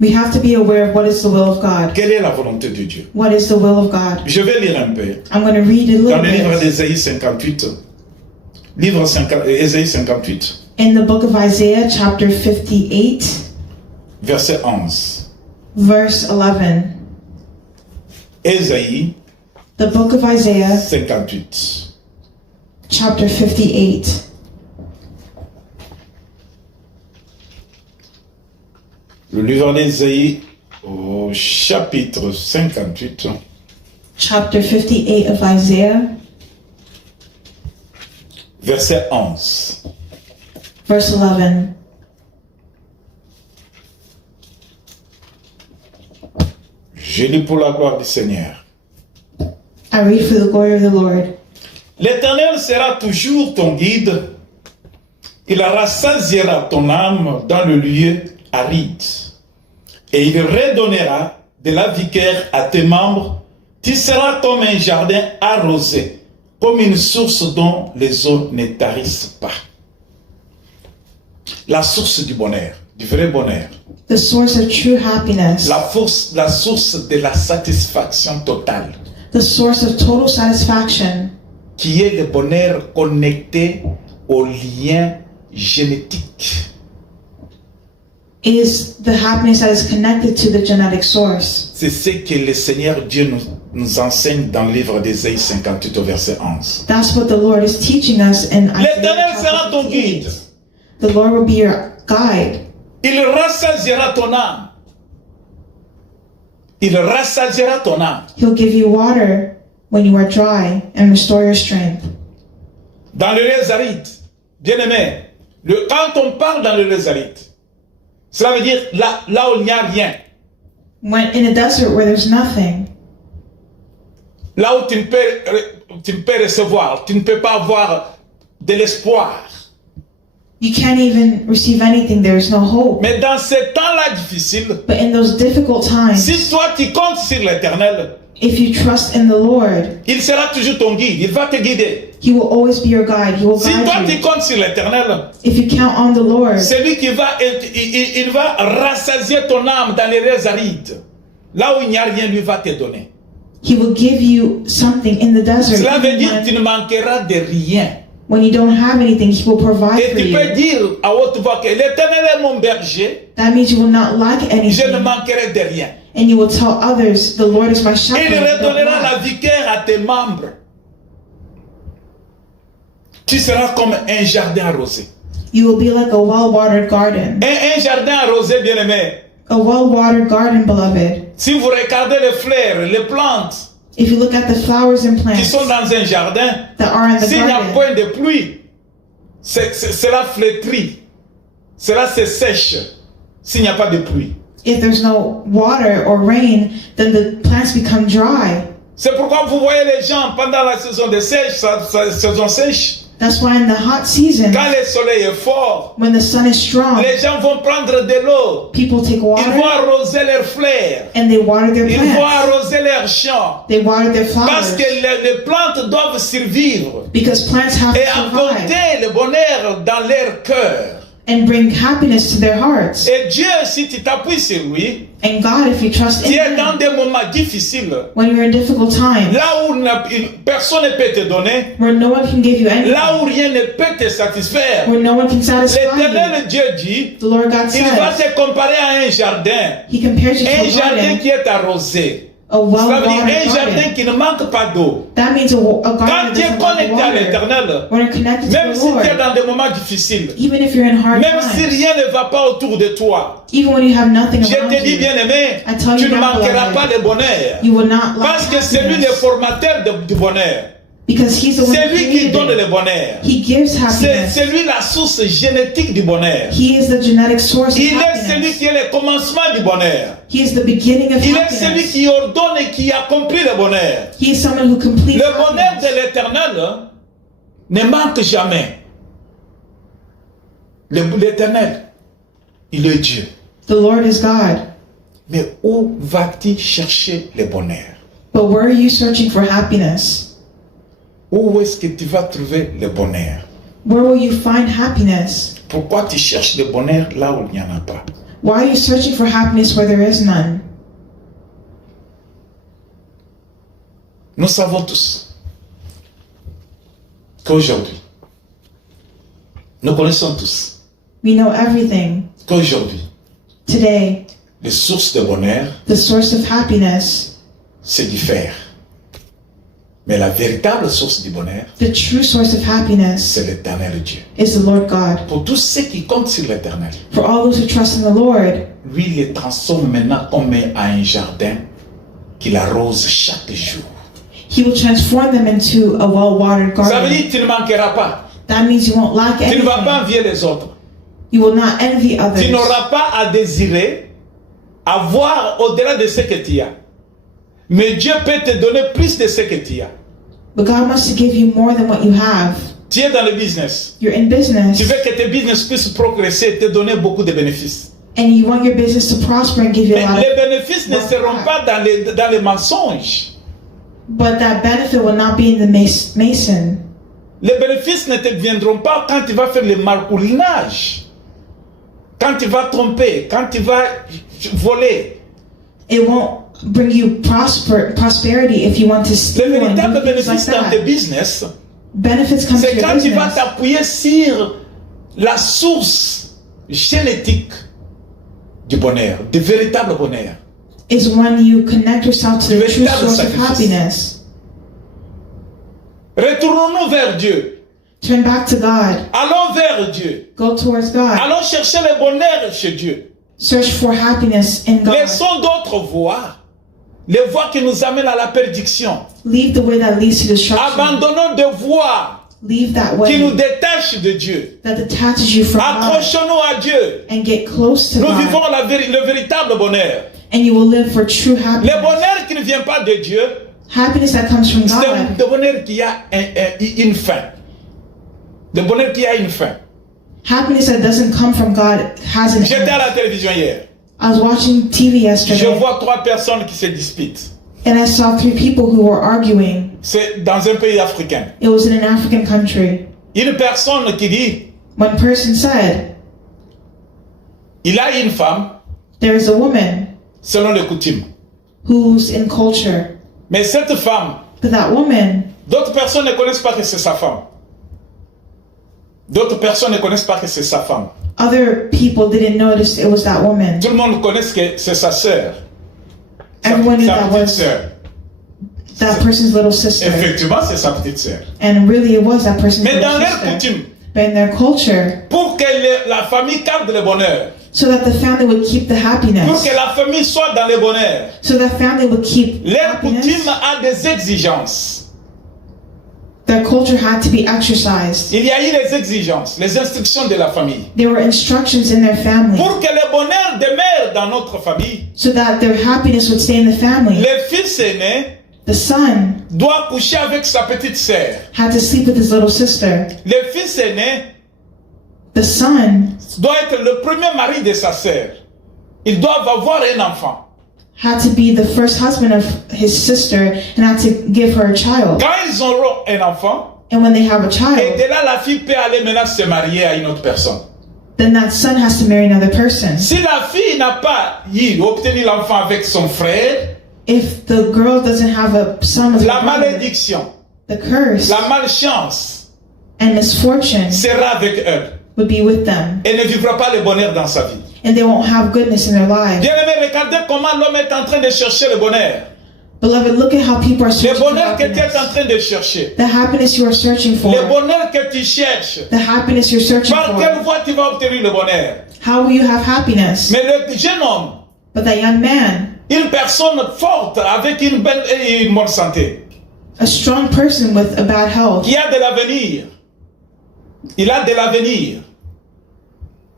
We have to be aware of what is the will of God. Quelle est la volonté de Dieu? What is the will of God? Je vais lire un peu. I'm going to read a Dans little le livre bit. d'Ésaïe 58, Ésaïe 58, In the book of Isaiah, chapter 58, verset 11. verse 11. Ésaïe The book of Isaiah, 58. chapter 58. Le livre d'Ésaïe au chapitre 58, Chapter 58 of Isaiah, verset 11. verse 11. Je lis pour la gloire du Seigneur. I read for the glory of the Lord. L'Éternel sera toujours ton guide. Il rassasiera ton âme dans le lieu aride. Et il redonnera de la vigueur à tes membres. Tu seras comme un jardin arrosé, comme une source dont les eaux ne tarissent pas. La source du bonheur, du vrai bonheur. The source of true happiness. La source de la satisfaction totale. The source of total satisfaction. Qui est le bonheur connecté au lien génétique. Is the happiness that is connected to the genetic source. C'est ce que le Seigneur Dieu nous enseigne dans le livre d'Ésaïe 58 au verset 11. That's what the Lord is teaching us in L'Éternel Isaiah sera ton chapter guide. 58. The Lord will be your guide. Il rassasiera ton âme. Il rassasiera ton âme. He'll give you water when you are dry and restore your strength. Dans le lieu aride, bien-aimé, quand on parle dans le lieu aride, cela veut dire là où il n'y a rien. When in a desert where there's nothing, Là où tu ne peux peux recevoir, tu ne peux pas avoir de l'espoir. You can't even receive anything. There is no hope. Mais dans ces temps-là difficiles, But in those difficult times, si toi tu comptes sur l'Éternel, if you trust in the Lord, il sera toujours ton guide, il va te guider. He will always be your guide. He will Si toi guide tu you. comptes sur l'Éternel, If you count on the Lord, c'est lui qui va, il va rassasier ton âme dans les lieux arides. Là où il n'y a rien, lui va te donner. He will give you something in the desert. Cela veut Even dire que tu ne manqueras de rien. when you don't have anything, He will provide Et for tu peux you. dire à haute voix que l'Éternel est mon berger, That means you will not lack je ne anything. manquerai de rien. And you will tell others, the Lord is my Il shepherd. I don't redonnera lack. la vigueur à tes membres. Tu seras comme un jardin arrosé. You will be like a well-watered garden. Un jardin arrosé, bien aimé. A well-watered garden, beloved. Si vous regardez les fleurs, les plantes If you look at the flowers and qui plants sont dans un jardin, that are in the s'il n'y a garden, point de pluie, cela flétrit, cela se sèche s'il n'y a pas de pluie. if there's no water or rain, then the plants become dry. C'est pourquoi vous voyez les gens pendant la saison de sèche, saison sèche, That's why in the hot season, quand le soleil est fort, when the sun is strong, les gens vont prendre de l'eau, people take ils vont water arroser leurs fleurs, and they water their ils vont plants. arroser leurs champs, They water their parce flowers que les plantes doivent survivre because plants have et to survive apporter le bonheur dans leur cœur. and bring happiness to their hearts. Et Dieu, si tu t'appuies sur lui, And God, if you trust in tu es dans Him, des moments difficiles, when you're in difficult times, là où personne ne peut te donner, where no one can give you anything, là où rien ne peut te satisfaire, where no one can satisfy you, l'Éternel Dieu dit, the Lord God il va says, te comparer à un jardin, He compares you to un a jardin garden, qui est arrosé. a Ça veut dire well-watered un jardin garden. qui ne manque pas d'eau. That means a Quand garden tu es that doesn't lack connecté à water. l'Éternel, When you're connected même to si the tu es Lord, dans des moments difficiles, even if you're in hard même si times, rien ne va pas autour de toi, even when you have nothing je around te dis you, bien aimé, I tell tu you ne now, manqueras beloved, pas de bonheur. you will not lack Parce que c'est lui le happiness formateur du bonheur. because He's the one C'est who lui qui created donne it. le bonheur. He gives happiness. C'est lui la source génétique du bonheur. He is the genetic source of Il est celui happiness. qui est le commencement du bonheur. He is the beginning of Il est celui happiness. qui ordonne et qui accomplit le bonheur. He is someone who completes Le bonheur happiness. de l'Éternel ne manque jamais. L'Éternel, il est Dieu. The Lord is God. Mais où vas-tu chercher le bonheur? But where are you searching for happiness? Où est-ce que tu vas trouver le bonheur? Where will you find happiness? Pourquoi tu cherches le bonheur là où il n'y en a pas? Why are you searching for happiness where there is none? Nous savons tous qu'aujourd'hui, nous connaissons tous We know everything. qu'aujourd'hui, Today, les sources de bonheur the source of happiness, se diffèrent. Mais la véritable source du bonheur, the true source of happiness, c'est l'Éternel Dieu. is the Lord God. Pour tous ceux qui comptent sur l'Éternel, For all those who trust in the Lord, lui les transforme maintenant comme à un jardin qu'il arrose chaque jour. He will transform them into a well-watered Ça veut garden. dire que tu ne manqueras pas. That means you won't lack Tu ne vas anything. pas envier les autres. You will not envy Tu others. n'auras pas à désirer avoir au-delà de ce que tu as. Mais Dieu peut te donner plus de ce que tu as. But God wants to give you more than what you have. Tu es dans le business. You're in business, Tu veux que tes business puissent progresser et te donner beaucoup de bénéfices. and you want your business to prosper and give you Mais a lot les of, bénéfices ne seront pas dans les mensonges. but that benefit will not be in the mason. Les bénéfices ne te viendront pas quand tu vas faire le marcoulinage, quand tu vas tromper, quand tu vas voler. It won't bring you prosperity if you want to Le steal and véritable do things like bénéfice dans tes that. business, Benefits come to c'est your quand tu vas business t'appuyer sur la source génétique du bonheur, du véritable bonheur. is when you connect yourself to the true Véritable source of sacrifice. happiness. Retournons-nous vers Dieu. Turn back to God. Allons vers Dieu. Go towards God. Allons chercher le bonheur chez Dieu. Search for happiness in God. Laissons d'autres voies, les voies qui nous amènent à la perdition. Leave the way that leads to destruction. Abandonnons des voies Leave that qui nous way détachent de Dieu. that attaches you from God Accrochons-nous à Dieu. and get close to Nous God. vivons le véritable bonheur. And you will live for true Le happiness. bonheur qui ne vient pas de Dieu, Happiness that comes from C'est un God. de bonheur qui a une fin. De bonheur qui a une fin. Happiness that doesn't come from God has an J'étais à end. la télévision hier. I was watching TV Je yesterday vois 3 personnes qui se disputent. and I saw 3 people who were arguing. C'est dans un pays africain. It was in an African country. Une personne qui dit, One person said, il a une femme, there is a woman selon les coutumes. who's in culture, Mais cette femme, but that woman, d'autres personnes ne connaissent pas que c'est sa femme. D'autres personnes ne connaissent pas que c'est sa femme. other people didn't notice it was that woman. Tout le monde connaît que c'est sa sœur. Everyone knew Sa that petite was sœur. that person's little sister. Effectivement, c'est sa petite sœur. And really it was that person's Mais little dans leur sister. coutume, But in their culture, pour que la famille garde le bonheur, so that the family would keep the pour happiness, que la famille soit dans le bonheur, so the family would keep leur happiness, coutume a des exigences. their culture had to be exercised. Il y a eu les exigences, les instructions de la famille. There were instructions in their family Pour que le bonheur demeure dans notre famille, so that their happiness would stay in the family. le fils aîné The son doit coucher avec sa petite sœur. had to sleep with his little sister. Le fils aîné The son doit être le premier mari de sa sœur. Ils doivent avoir un enfant. had to be the first husband of his sister and had to give her a child. Quand ils auront un enfant, And when they have a et child, de là la fille peut aller maintenant se marier à une autre personne. then that son has to marry another person. Si la fille n'a pas obtenu l'enfant avec son frère, If the girl doesn't have a son with her la brother, malédiction, the curse la malchance and misfortune sera avec elle. would be with them, Elle ne vivra pas le bonheur dans sa vie. and they won't have goodness in their lives. Bien aimé, regardez comment l'homme est en train de chercher le bonheur. Beloved, look at how people are Le searching for bonheur que tu es en happiness. train de chercher. The happiness you are searching for. Le bonheur que tu cherches. The happiness you're searching Par quelle for. voie tu vas obtenir le bonheur? How will you have happiness? Mais le jeune homme, But that young man, une personne forte avec une belle et une bonne santé, a strong person with a bad health, qui a de l'avenir. Il a de l'avenir.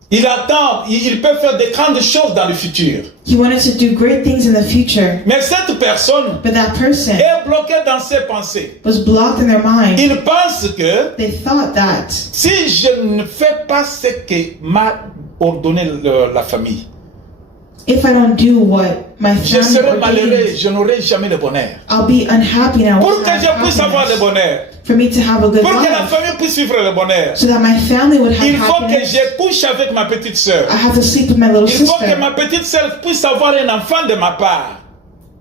Il attend, il peut faire de grandes choses dans le futur. he wanted to do great things in the future, Mais cette personne but that person est bloquée dans ses pensées. was blocked in their mind. Il pense que They thought that si je ne fais pas ce que m'a ordonné la famille, if I don't do what my je serai family malheureux, ordains, je n'aurai jamais le bonheur. I'll be unhappy and I Pour won't que have je puisse avoir le happiness. bonheur, For me to have a good pour que la life, famille puisse vivre le bonheur, so that my family would have il faut que happiness, je couche avec ma petite sœur. I have to sleep with my little Il faut que sister. ma petite sœur puisse avoir un enfant de ma part.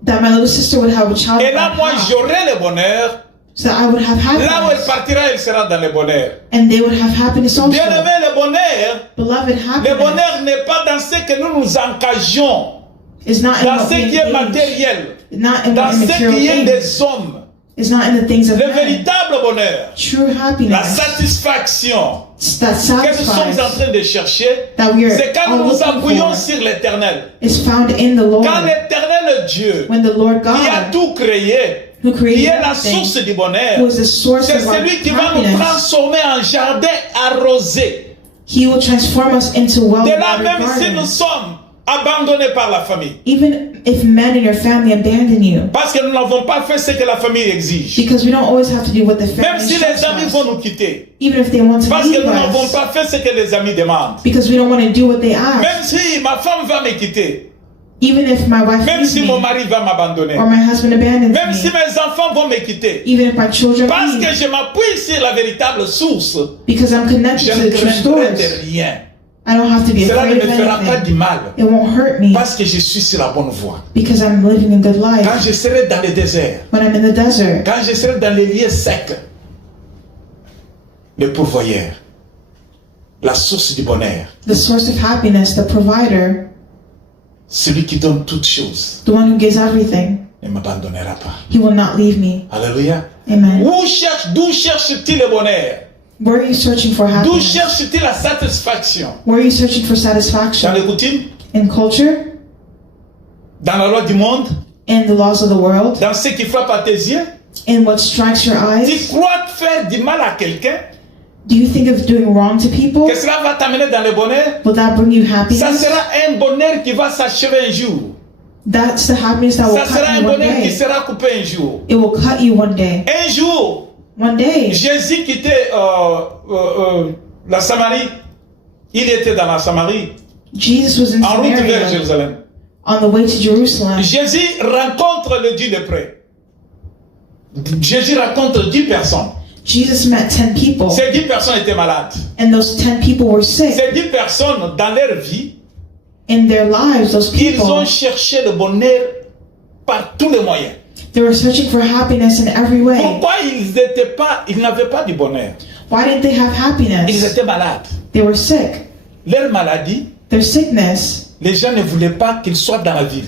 That my little sister would have a child Et on là, my moi, behalf, j'aurai le bonheur. so that I would have Là où elle happiness, partira, elle sera dans le bonheur. and they would have happiness also. Bien aimé, le bonheur, Beloved, le happiness bonheur n'est pas dans ce que nous nous engageons, is not in dans what ce we qui est engage, matériel, not in dans what ce material qui est things. des hommes. It's not in the things of Le men. véritable bonheur, True la happiness satisfaction that que nous sommes en satisfies, train de chercher, that we are c'est quand all nous nous looking appuyons for, sur l'éternel. is found in the Lord. Quand l'éternel Dieu, When the Lord qui a God, tout créé, who qui created est la everything, source du bonheur, who is the source c'est of our celui qui va nous happiness, transformer en jardin arrosé. He will transform us into De là, well-watered même si nous gardens. sommes abandonnés par la famille, Even if men in your family abandon you, parce que nous n'avons pas fait ce que la famille exige. because we don't always have to do what the Même family si les instructs amis us, vont nous quitter, even if they want to parce que leave nous n'avons us, pas fait ce que les amis demandent. because we don't want to do what they ask. Même si ma femme va me quitter, Even if my wife même leaves si me, mon mari va m'abandonner, or my husband abandons même si me, mes enfants vont me quitter, even if my children parce que leave, je m'appuie sur la véritable source, because I'm connected je to ne the true craindrai source, de rien. I don't have to be Cela ne afraid me of fera pas anything. du mal, It won't hurt me parce que je suis sur la bonne voie. because I'm living a good life. Quand je serai dans le désert, When I'm in the desert, quand je serai dans les lieux secs, le pourvoyeur, la source du bonheur, the source of happiness, the provider, celui qui donne toutes choses, the one who gives everything, ne m'abandonnera pas. he will not leave me. Alléluia. Amen. D'où cherche-t-il le bonheur? Where are you searching for D'où happiness? cherche-t-il la satisfaction? Where are you searching for Dans satisfaction? les coutumes, In culture? dans la loi du monde, In the laws of the world? dans ce qui frappe à tes yeux. In what strikes your Tu eyes? crois faire du mal à quelqu'un, Do you think of doing wrong to people? que cela va t'amener dans le bonheur? Will that bring you Ça happiness? sera un bonheur qui va s'achever un jour. That's the happiness that will Ça sera cut un you one bonheur qui day. sera coupé un jour. It will cut you one day. Un jour, One day, Jésus quittait la Samarie. Il était dans la Samarie, Jesus was in en route vers Samaria Jérusalem. on the way to Jerusalem. Jésus rencontre le 10 lépreux. Jésus rencontre 10 personnes. Jesus met 10 people, Ces 10 personnes étaient malades. and those 10 people were sick. Ces 10 personnes, dans leur vie, In their lives, those ils ont people, cherché le bonheur par tous les moyens. they were searching for happiness in every way. Pourquoi ils n'avaient pas du bonheur? Why didn't they have Ils happiness? étaient malades. They were sick. Leur maladie, Their sickness, les gens ne voulaient pas qu'ils soient dans la ville.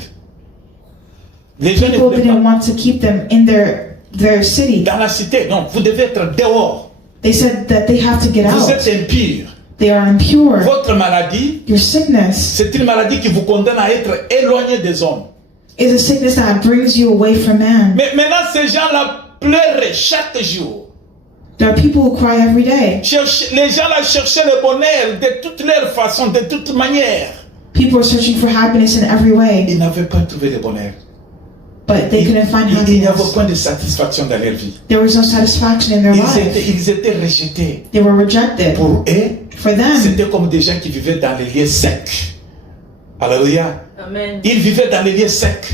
Les gens ne people voulaient didn't pas want to keep them in their city. dans la cité. Non, vous devez être dehors. They said that they have to get Vous out. êtes impurs. They are impure. Votre maladie, Your sickness c'est une maladie qui vous condamne à être éloigné des hommes. is a sickness that brings you away from man. Mais maintenant, ces gens-là pleuraient chaque jour. There are people who cry every day. Les gens-là cherchaient le bonheur de toutes leurs façons, de toutes manières. People are searching for happiness in every way, Ils n'avaient pas trouvé le bonheur. but they couldn't find Il n'y avait happiness. point de satisfaction dans leur vie. There was no satisfaction in their life. Ils étaient rejetés. They were rejected. Pour eux, For them, c'était comme des gens qui vivaient dans les lieux secs. Alléluia. Amen. Ils vivaient dans les lieux secs,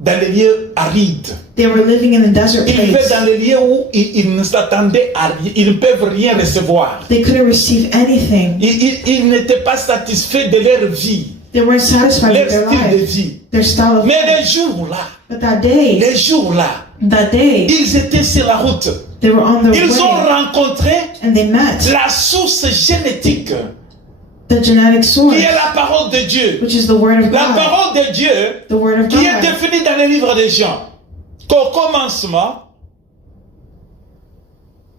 dans les lieux arides. they were living in the desert Ils vivaient place. dans les lieux où ils ne s'attendaient à rien, ils ne peuvent rien recevoir. They couldn't receive anything. Ils n'étaient pas satisfaits de leur vie, They weren't satisfied leur with their style de life, vie. their style of Mais life. les jours-là, But that day, ils étaient sur la route. they were on their Ils ont way, rencontré and they met la source génétique the genetic source, qui est la parole de Dieu. which is the Word of La God. parole de Dieu The Word of qui est God, définie dans le livre des Jean. Qu'au commencement,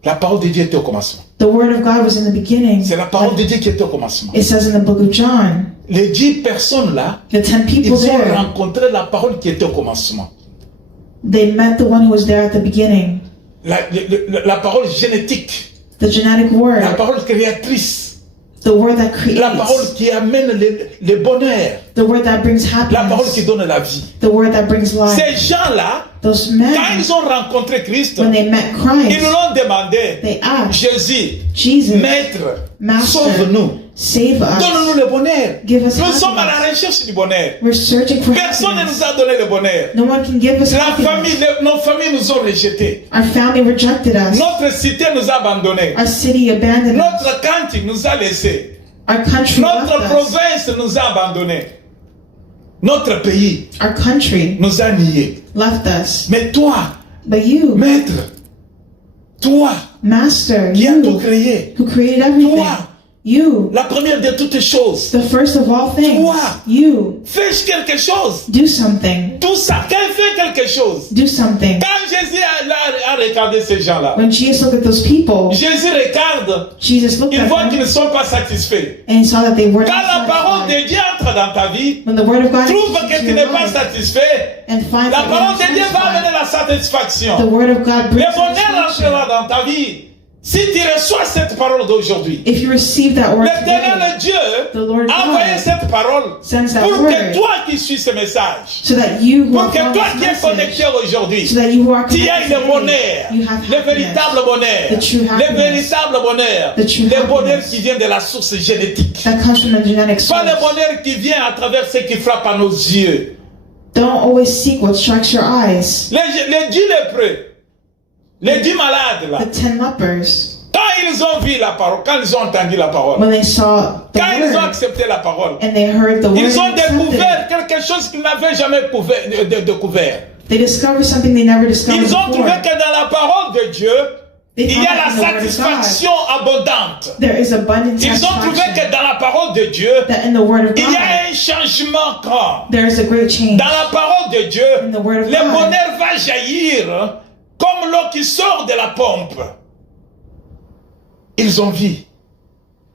la parole de Dieu était au commencement. the Word of God was in the beginning. C'est la parole de Dieu qui était au commencement. It says in the book of John, Les 10 personnes là, the 10 people ils ont there, rencontré la parole qui était au commencement. they met the one who was there at the beginning. La parole génétique, The genetic la Word, parole créatrice, the Word that la parole creates, qui amène le bonheur, the Word that brings la parole qui happiness, donne la vie. the Word that brings life. Ces gens-là, Those quand men, ils ont rencontré Christ, when they met ils Christ, nous l'ont demandé, they asked, Jésus, Jesus, Maître, Master, sauve-nous, save us. donne-nous le bonheur. Give us Nous sommes à la happiness. recherche du bonheur. We're searching for Personne ne nous happiness. a donné le bonheur. No one can give us La famille, happiness. nos familles nous ont rejetés. Our family rejected us. Notre cité nous a abandonnés. Our city abandoned us. Notre country nous a laissés. Our country Notre left us. province nous a abandonnés. Notre pays Our country nous a niés. left us. Mais toi, But you, Maître, toi Master, qui as tout you créé, who created everything, toi, you, la première de toutes choses, the first of all things, Toi. you, fais quelque chose. do something. Tout ça, quand il fait quelque chose, Do something. quand Jésus a regardé ces gens-là, When Jesus looked at those people, Jésus regarde, Jesus looked il at voit qu'ils them ne sont pas satisfaits. and he saw that they weren't Quand la parole satisfied. de Dieu entre dans ta vie, When the word of God trouve enters que tu your n'es pas life satisfait, and finds la that parole you're de Dieu va satisfied, amener la satisfaction. the word of God brings Le bonheur satisfaction. entrera dans ta vie. Si tu reçois cette parole d'aujourd'hui, If you receive that word l'éternel today, Dieu the Lord a envoyé God cette parole sends that pour que word toi qui suis ce message, so that you who pour are que on toi this qui es message, connecté aujourd'hui, so that you who are tu aies connected le today, bonheur, you have le happiness, véritable bonheur, the true le happiness, véritable bonheur, the true le bonheur happiness qui vient de la source génétique. that comes from the genetic Pas le source. bonheur qui vient à travers ce qui frappe à nos yeux. Don't always seek what strikes your eyes. Les 10 lépreux, les 10 malades là, The 10 lepers, quand ils ont vu la parole, quand ils ont entendu la parole, when they saw the quand ils ont word accepté la parole, and they heard the word, ils ont and accepted découvert it, quelque chose qu'ils n'avaient jamais découvert. they discovered something they never discovered Ils ont trouvé before. que dans la parole de Dieu, They il y found a la that in the word of satisfaction abondante. God, there is abundant Ils ont trouvé que satisfaction. dans la parole de Dieu, That in the word of il y God, a un changement grand. there is a great change. Dans la parole de Dieu, In the word of le God. bonheur va jaillir comme l'eau qui sort de la pompe. Ils ont vu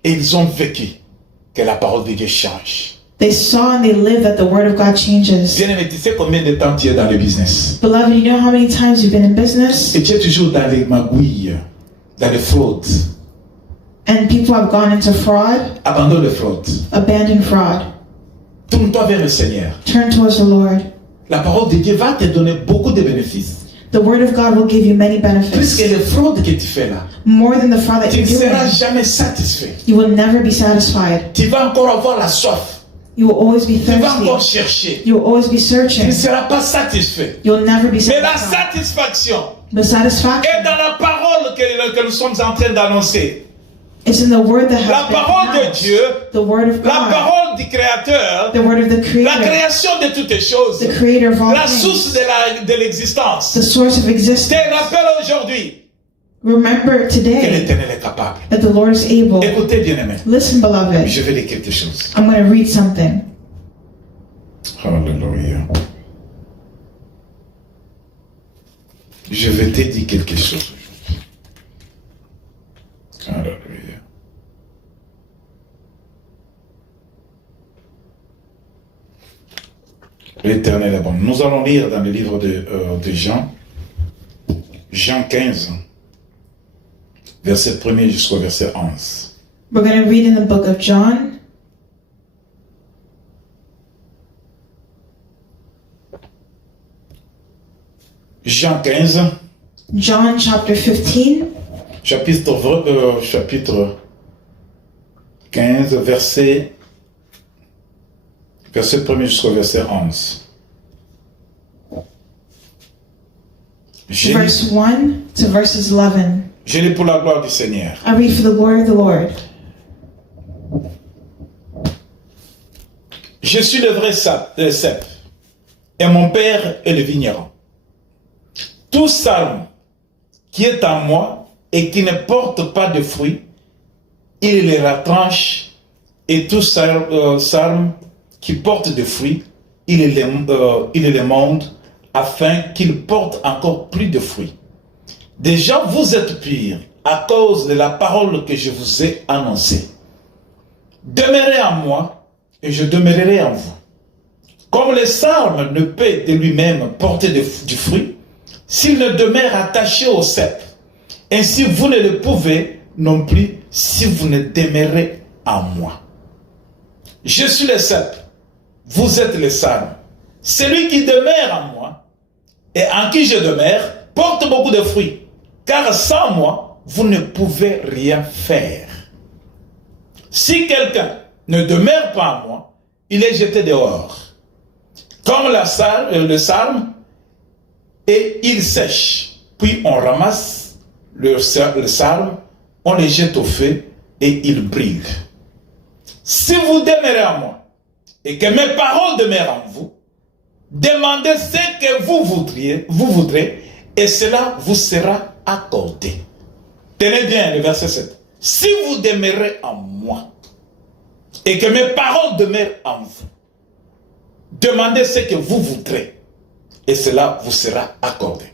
et ils ont vécu que la parole de Dieu change. They saw and they lived that the word of God changes. Bien-aimé, tu sais combien de temps tu es dans le business? Beloved, you know how many times you've been in business Et tu es toujours dans les magouilles, dans les fraudes. and people have gone into fraud, Abandonne les fraudes. abandoned fraud. Tourne-toi vers le Seigneur. Turn towards the Lord. La parole de Dieu va te donner beaucoup de bénéfices. The word of God will give you many Plus benefits. que les fraudes que tu fais là, More than the fraud that tu ne you're seras doing. jamais satisfait. You will never be satisfied. Tu vas encore avoir la soif. You will always be Tu vas encore thirsty. chercher. You will always be Tu searching. ne seras pas satisfait. You'll never be Mais la satisfied. satisfaction The est satisfaction dans la parole que nous sommes en train d'annoncer. is in the word that La has been parole de pronounced. Dieu, The word of la God. parole du Créateur, The word of the la Creator. création de toutes les choses, The Creator of all la things. source de l'existence. The source of Je existence. te rappelle aujourd'hui Remember que today l'Éternel est capable. that the Lord is able. Écoutez, bien-aimés, Listen, beloved. je vais lire quelque chose. I'm going to read something. Alléluia. Je vais te dire quelque chose. Alléluia. L'Éternel est bon. Nous allons lire dans le livre de Jean, Jean 15, verset 1er jusqu'au verset 11. We're going to read in the book of John, Jean 15, John chapter 15, chapitre 15, verset 1er jusqu'au verset 11. Je verse 1 to verses 11. lis pour la gloire du Seigneur. I read for the glory of the Lord. Je suis le vrai cep, et mon Père est le vigneron. Tout sarme qui est en moi et qui ne porte pas de fruits, il les retranche, et tout sarme qui porte des fruits, il les monte, afin qu'ils portent encore plus de fruits. Déjà, vous êtes purs à cause de la parole que je vous ai annoncée. Demeurez en moi, et je demeurerai en vous. Comme le sarme ne peut de lui-même porter du fruit, s'il ne demeure attaché au cep, ainsi vous ne le pouvez non plus si vous ne demeurez en moi. Je suis le cep, vous êtes le sarme. Celui qui demeure en moi et en qui je demeure porte beaucoup de fruits, car sans moi, vous ne pouvez rien faire. Si quelqu'un ne demeure pas en moi, il est jeté dehors, comme le sarme, et il sèche. Puis on ramasse le sarme, on le jette au feu et il brûle. Si vous demeurez en moi et que mes paroles demeurent en vous, demandez ce que vous voudrez, et cela vous sera accordé. Tenez bien le verset 7. Si vous demeurez en moi et que mes paroles demeurent en vous, demandez ce que vous voudrez, et cela vous sera accordé.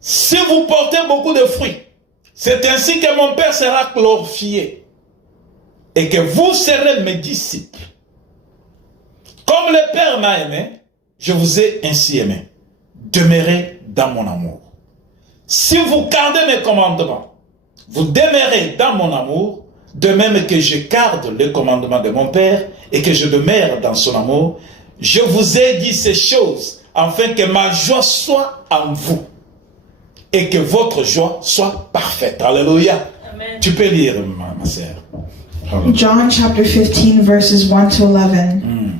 Si vous portez beaucoup de fruits, c'est ainsi que mon Père sera glorifié et que vous serez mes disciples. Comme le Père m'a aimé, je vous ai ainsi aimé. Demeurez dans mon amour. Si vous gardez mes commandements, vous demeurez dans mon amour, de même que je garde les commandements de mon Père et que je demeure dans son amour. Je vous ai dit ces choses afin que ma joie soit en vous et que votre joie soit parfaite. Alléluia. Amen. Tu peux lire, ma sœur. John chapter 15 verses 1 to 11.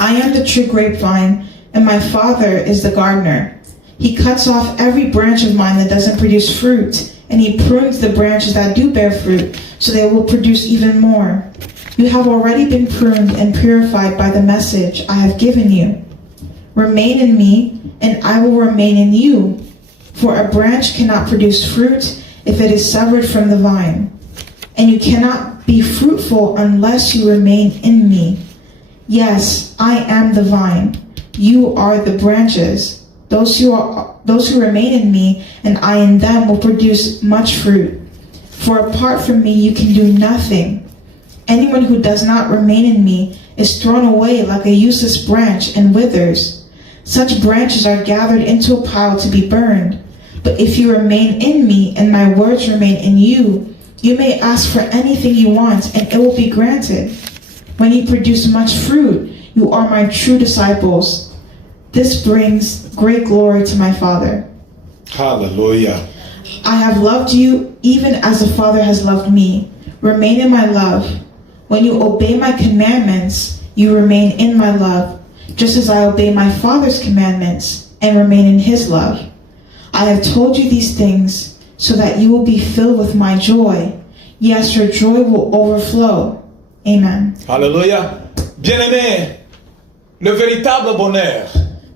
I am the true grapevine, and my Father is the gardener. He cuts off every branch of mine that doesn't produce fruit, and he prunes the branches that do bear fruit, so they will produce even more. You have already been pruned and purified by the message I have given you. Remain in me, and I will remain in you. For a branch cannot produce fruit if it is severed from the vine, and you cannot be fruitful unless you remain in me. Yes, I am the vine. You are the branches. Those who remain in me and I in them will produce much fruit. For apart from me you can do nothing. Anyone who does not remain in me is thrown away like a useless branch and withers. Such branches are gathered into a pile to be burned. But if you remain in me and my words remain in you, you may ask for anything you want and it will be granted. When you produce much fruit, you are my true disciples. This brings great glory to my Father. Hallelujah. I have loved you even as the Father has loved me. Remain in my love. When you obey my commandments, you remain in my love, just as I obey my Father's commandments and remain in his love. I have told you these things so that you will be filled with my joy. Yes, your joy will overflow. Amen. Alléluia. Bien-aimés, le véritable bonheur,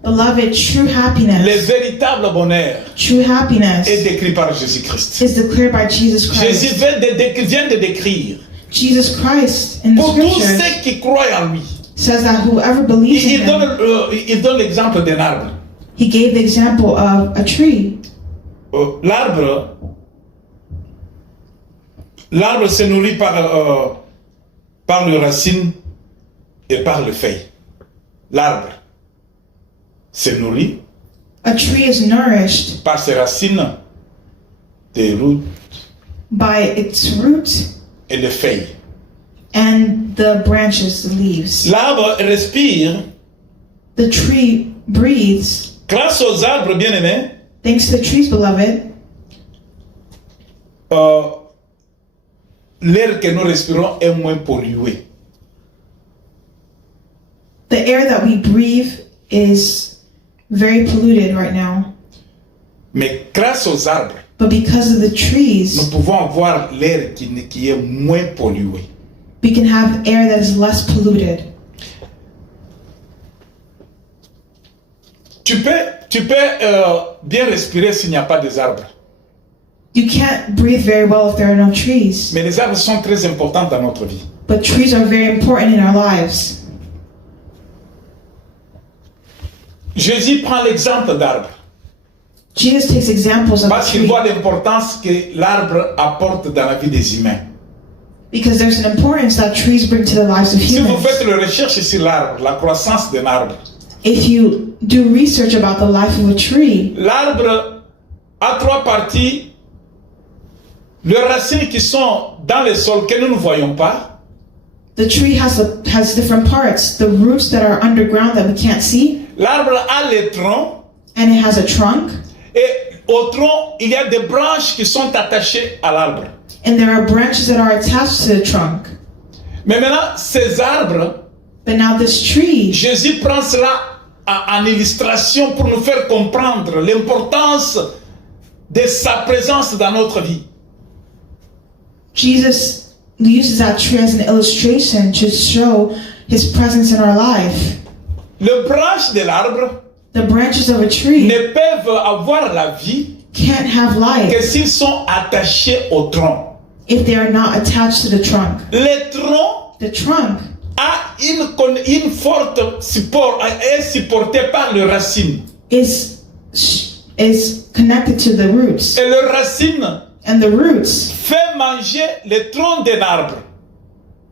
Beloved, true le happiness, véritable bonheur true happiness est décrit par Jésus-Christ. is declared by Jesus Jésus Christ. vient de décrire. Jesus Christ in the Pour tous scriptures ceux qui croient en lui, says that whoever believes in il him, donne l'exemple d'un arbre. he gave the example of a tree. L'arbre se nourrit par les racines et par les feuilles. L'arbre se nourrit A tree is nourished par ses racines, des routes by its roots et les feuilles. and the branches, the leaves. L'arbre respire The tree breathes. grâce aux arbres bien-aimés. Thanks to the trees, beloved, L'air que nous respirons est moins pollué. the air that we breathe is very polluted right now. Mais grâce aux arbres, But because of the nous trees, pouvons avoir l'air qui est moins pollué. we can have air that is less polluted. Tu peux bien respirer s'il n'y a pas des arbres. You can't breathe very well if there are no trees. Mais les arbres sont très importants dans notre vie. But trees are very important in our lives. Jésus prend l'exemple d'arbre Jesus takes examples of a parce qu'il tree voit l'importance que l'arbre apporte dans la vie des humains. because there's an importance that trees bring to the lives of Si vous humans. faites la recherche sur l'arbre, la croissance d'un arbre, If you do research about the life of a tree, l'arbre a trois parties. Les racines qui sont dans le sol que nous ne voyons pas, the tree has different parts. The roots that are underground that we can't see, l'arbre a les troncs, and it has a trunk, et au tronc, il y a des branches qui sont attachées à l'arbre. and there are branches that are attached to the trunk. Mais maintenant, ces arbres, But now this tree, Jésus prend cela en illustration pour nous faire comprendre l'importance de sa présence dans notre vie. Jesus uses that tree as an illustration to show his presence in our life. Les branches de l'arbre The branches of a tree ne peuvent avoir la vie can't have que life s'ils sont attachés au tronc. if they are not attached to the trunk. Le tronc The trunk a une forte support, est supporté par les racines. is connected to the roots, Et les racines and the roots fait manger le tronc d'un arbre.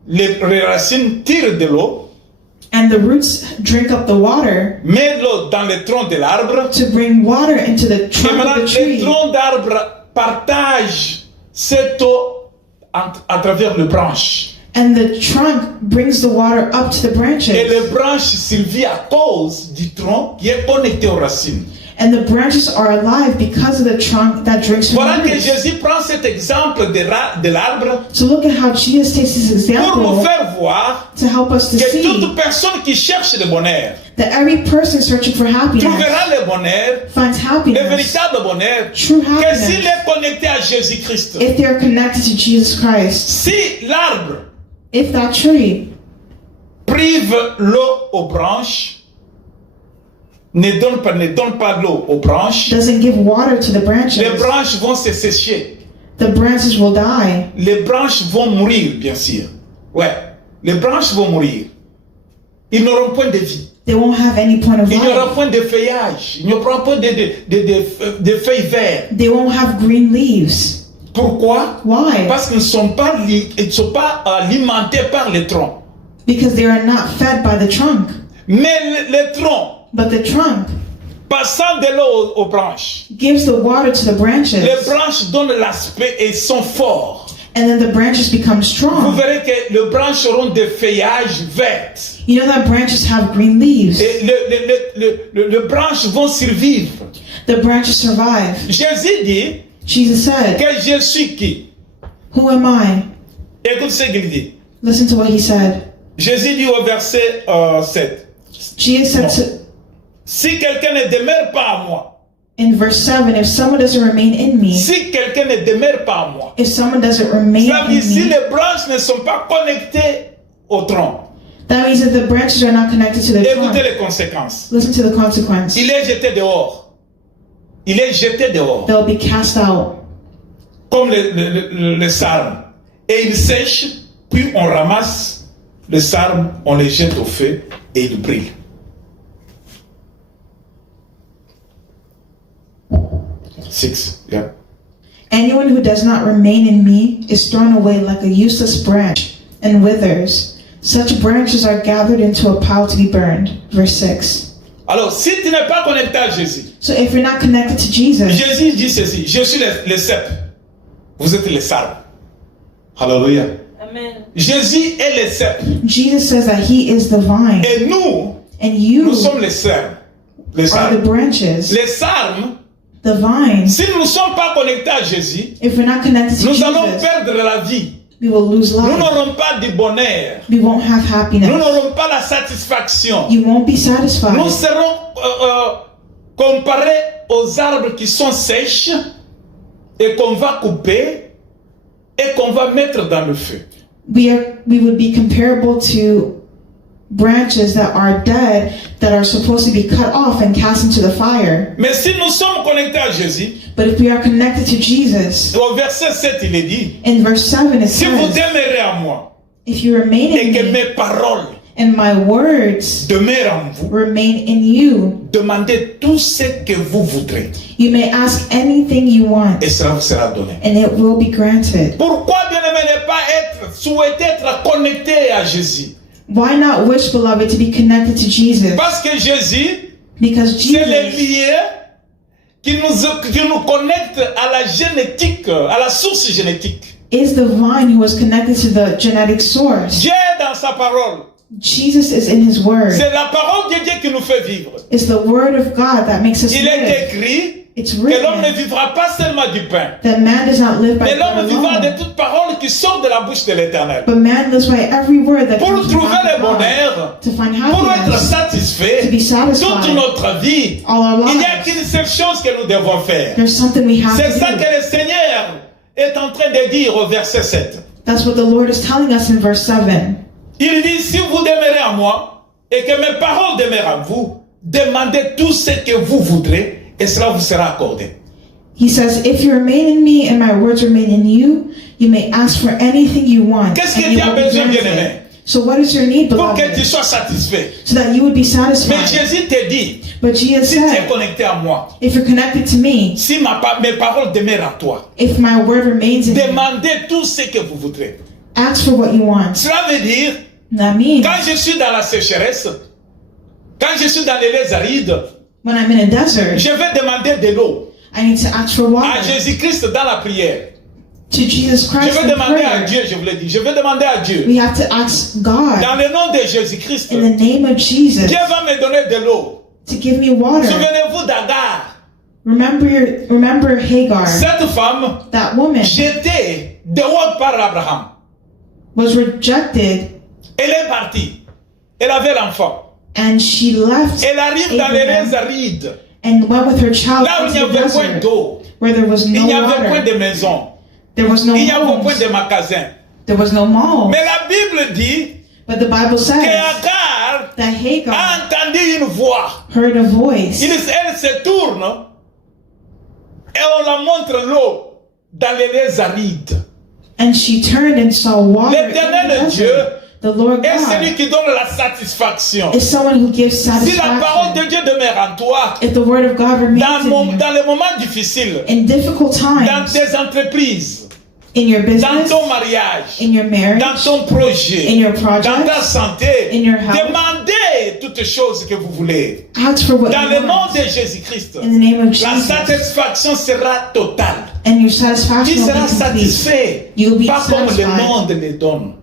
Les racines tirent de l'eau, and the roots drink up the water mettent l'eau dans le tronc de l'arbre. to bring water into the Et trunk maintenant, of the le tree, tronc d'arbre partage cette eau à travers les branches. and the trunk brings the water up to the Et branches, les branches survivent à cause du tronc qui est connecté aux racines. and the branches are alive because of the trunk that drinks from Voilà the que roots. Jésus prend cet exemple de l'arbre So look at how Jesus takes this pour nous example faire voir to help us to que see toute personne qui cherche le bonheur that every person searching for happiness trouvera le bonheur, finds le happiness véritable bonheur, True que happiness. s'il est connecté à Jésus-Christ. if they are connected to Jesus Christ. Si l'arbre If that tree prive l'eau aux branches, ne donne pas l'eau aux branches, doesn't give water to the les branches, branches vont se sécher. the branches will die. Les branches vont mourir, bien sûr. Ouais, les branches vont mourir. Ils n'auront point de vie. They won't have any point of Il n'y aura life. point de feuillage. Il n'y aura point de feuilles vertes. They won't have green leaves. Pourquoi? Why? Parce qu'ils ne sont pas, alimentés par les troncs. Because they are not fed by the trunk. Mais les troncs, But the trunk passant de l'eau aux branches, gives the water to the les branches, branches donnent l'aspect et sont forts. and then the branches become vous strong. verrez que les branches auront des feuillages verts. You know that branches have green leaves. Et les branches vont survivre. The branches survive. Jésus dit Jesus said, que je suis qui? "Who am I?" Écoute ce qu'il dit. Listen to what he said. Jésus dit au verset 7. Jesus said to, Si quelqu'un ne demeure pas à moi, in verse 7, if someone doesn't remain in me, si quelqu'un ne demeure pas à moi, if someone doesn't remain ça veut in dire si me, les branches ne sont pas connectées au tronc. that means that the branches are not connected to the Écoutez trunk. les conséquences. Listen to the consequence. Il est jeté dehors. Il est jeté dehors. They'll be cast out. Comme le sarme. Et il sèche, puis on ramasse le sarme, on les jette au feu et il brille. Six, yeah. Anyone who does not remain in me is thrown away like a useless branch and withers. Such branches are gathered into a pile to be burned. Verse 6. Alors, si tu n'es pas connecté à Jésus, So if you're not connected to Jesus, Jésus dit ceci, je suis le cep, vous êtes les sarmes. Alléluia. Amen. Jésus est le cep. Jesus says that he is the vine Et nous, and you nous sommes les sarmes. Les are the sarmes. branches. Les sarmes, The vine, si nous ne sommes pas connectés à Jésus, if we're not connected to nous allons Jesus, perdre la vie. we will lose Nous life. n'aurons pas de bonheur. We won't have Nous happiness. n'aurons pas la satisfaction. You won't be satisfied. Nous serons comparés aux arbres qui sont sèches et qu'on va couper et qu'on va mettre dans le feu. We would be comparable to branches that are dead that are supposed to be cut off and cast into the fire. Mais si nous sommes connectés à Jésus, But if we are connected to Jesus, au verset 7, il est dit, in verse 7 it si vous says, demeurez à moi if you remain et que in me mes paroles and my words demeurent en vous, remain in you, demandez tout ce que vous voudrez you may ask anything you want et cela vous sera donné. and it will be granted. Pourquoi, bien-aimé, ne pas souhaiter être connecté à Jésus? Why not wish, beloved, to be connected to Jesus? Parce que Jésus, Because c'est le Jesus lien qui nous connecte à la génétique, à la source génétique. is the vine who is connected to the genetic source. Dieu dans sa parole. Jesus is in his word. C'est la parole de Dieu qui nous fait vivre. It's the word of God that makes us Il est live. écrit It's que l'homme ne written vivra pas seulement du pain, that man does not live by mais bread l'homme vivra alone, de toute parole qui sort de la bouche de l'Éternel. but man lives by every word that Pour comes from trouver le God. bonheur, To find pour être happiness, satisfait, to be satisfied, toute notre vie, all our il n'y a lives, qu'une seule chose que nous devons faire. there's something we have C'est to ça do. que le Seigneur est en train de dire au verset 7. That's what the Lord is telling us in verse 7. Il dit, si vous demeurez en moi et que mes paroles demeurent en vous, demandez tout ce que vous voudrez et cela vous sera accordé. He says, if you remain in me and my words remain in you, you may ask for anything you want. Qu'est-ce and que you tu as will be besoin, granted. bien-aimé? So what is your need, Pour que tu beloved? sois satisfait. So that you would be Mais satisfied. Jésus te dit, But Jesus si tu es said, connecté à moi, if you're connected to me, si mes paroles demeurent en toi, if my word remains in you, demandez tout ce que vous voudrez. ask for what you want. Cela veut dire, That means quand je suis dans la sécheresse, quand je suis dans les lieux arides, when I'm in a desert, je vais demander de l'eau I need to ask for à water. Jésus-Christ dans la prière. To Jesus Je Christ vais in demander à prayer. Dieu, je vous l'ai dit, je vais demander à Dieu. We have to ask God Dans le nom de Jésus-Christ, in the name of Jesus Dieu va me donner de l'eau. to give me water. Souvenez-vous d'Agar. Remember Hagar, Cette femme, that woman jetée dehors par Abraham. was rejected Elle est partie. Elle avait l'enfant. and she left Elle arrive dans les Abraham lieux arides. and went with her child Là où il n'y into the avait point desert d'eau. where there was Il no n'y avait point water. de maison. There was no Il n'y avait point homes. de magasin. There was no mall. Mais la Bible dit But the Bible que says Agar that Hagar a entendu une voix. heard a voice Elle se tourne et on la montre l'eau dans les lieux arides. and she turned and saw water in the L'éternel Dieu desert. The Lord est celui God qui donne la satisfaction. is someone who gives Si la parole de satisfaction. Dieu demeure en toi, If the word of God remains in you, dans les moments difficiles, in difficult dans times, tes entreprises, in your dans business, ton mariage, in your marriage, dans ton projet, in your dans ta project, santé, in your health, demandez toutes choses que vous voulez. ask for what Dans you le nom want. de Jésus-Christ, In the name of la Jesus, satisfaction sera totale. And your satisfaction Tu will seras be complete. satisfait, You will be pas comme le satisfied. monde les donne,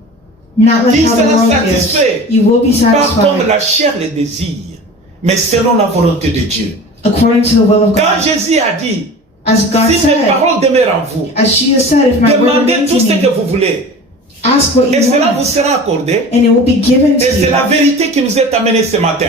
Not like Tu how the seras world satisfait. is. You will be pas comme satisfied la chair les désire, mais selon la volonté de Dieu. according to the will of Quand God. Jésus a dit, As God si mes said, paroles demeurent en vous, as Jesus said, if my word demandez remains tout ce in que me, vous voulez, ask what et you cela vous want, sera accordé. and it will be given to Et c'est you. la vérité qui nous est amenée ce matin.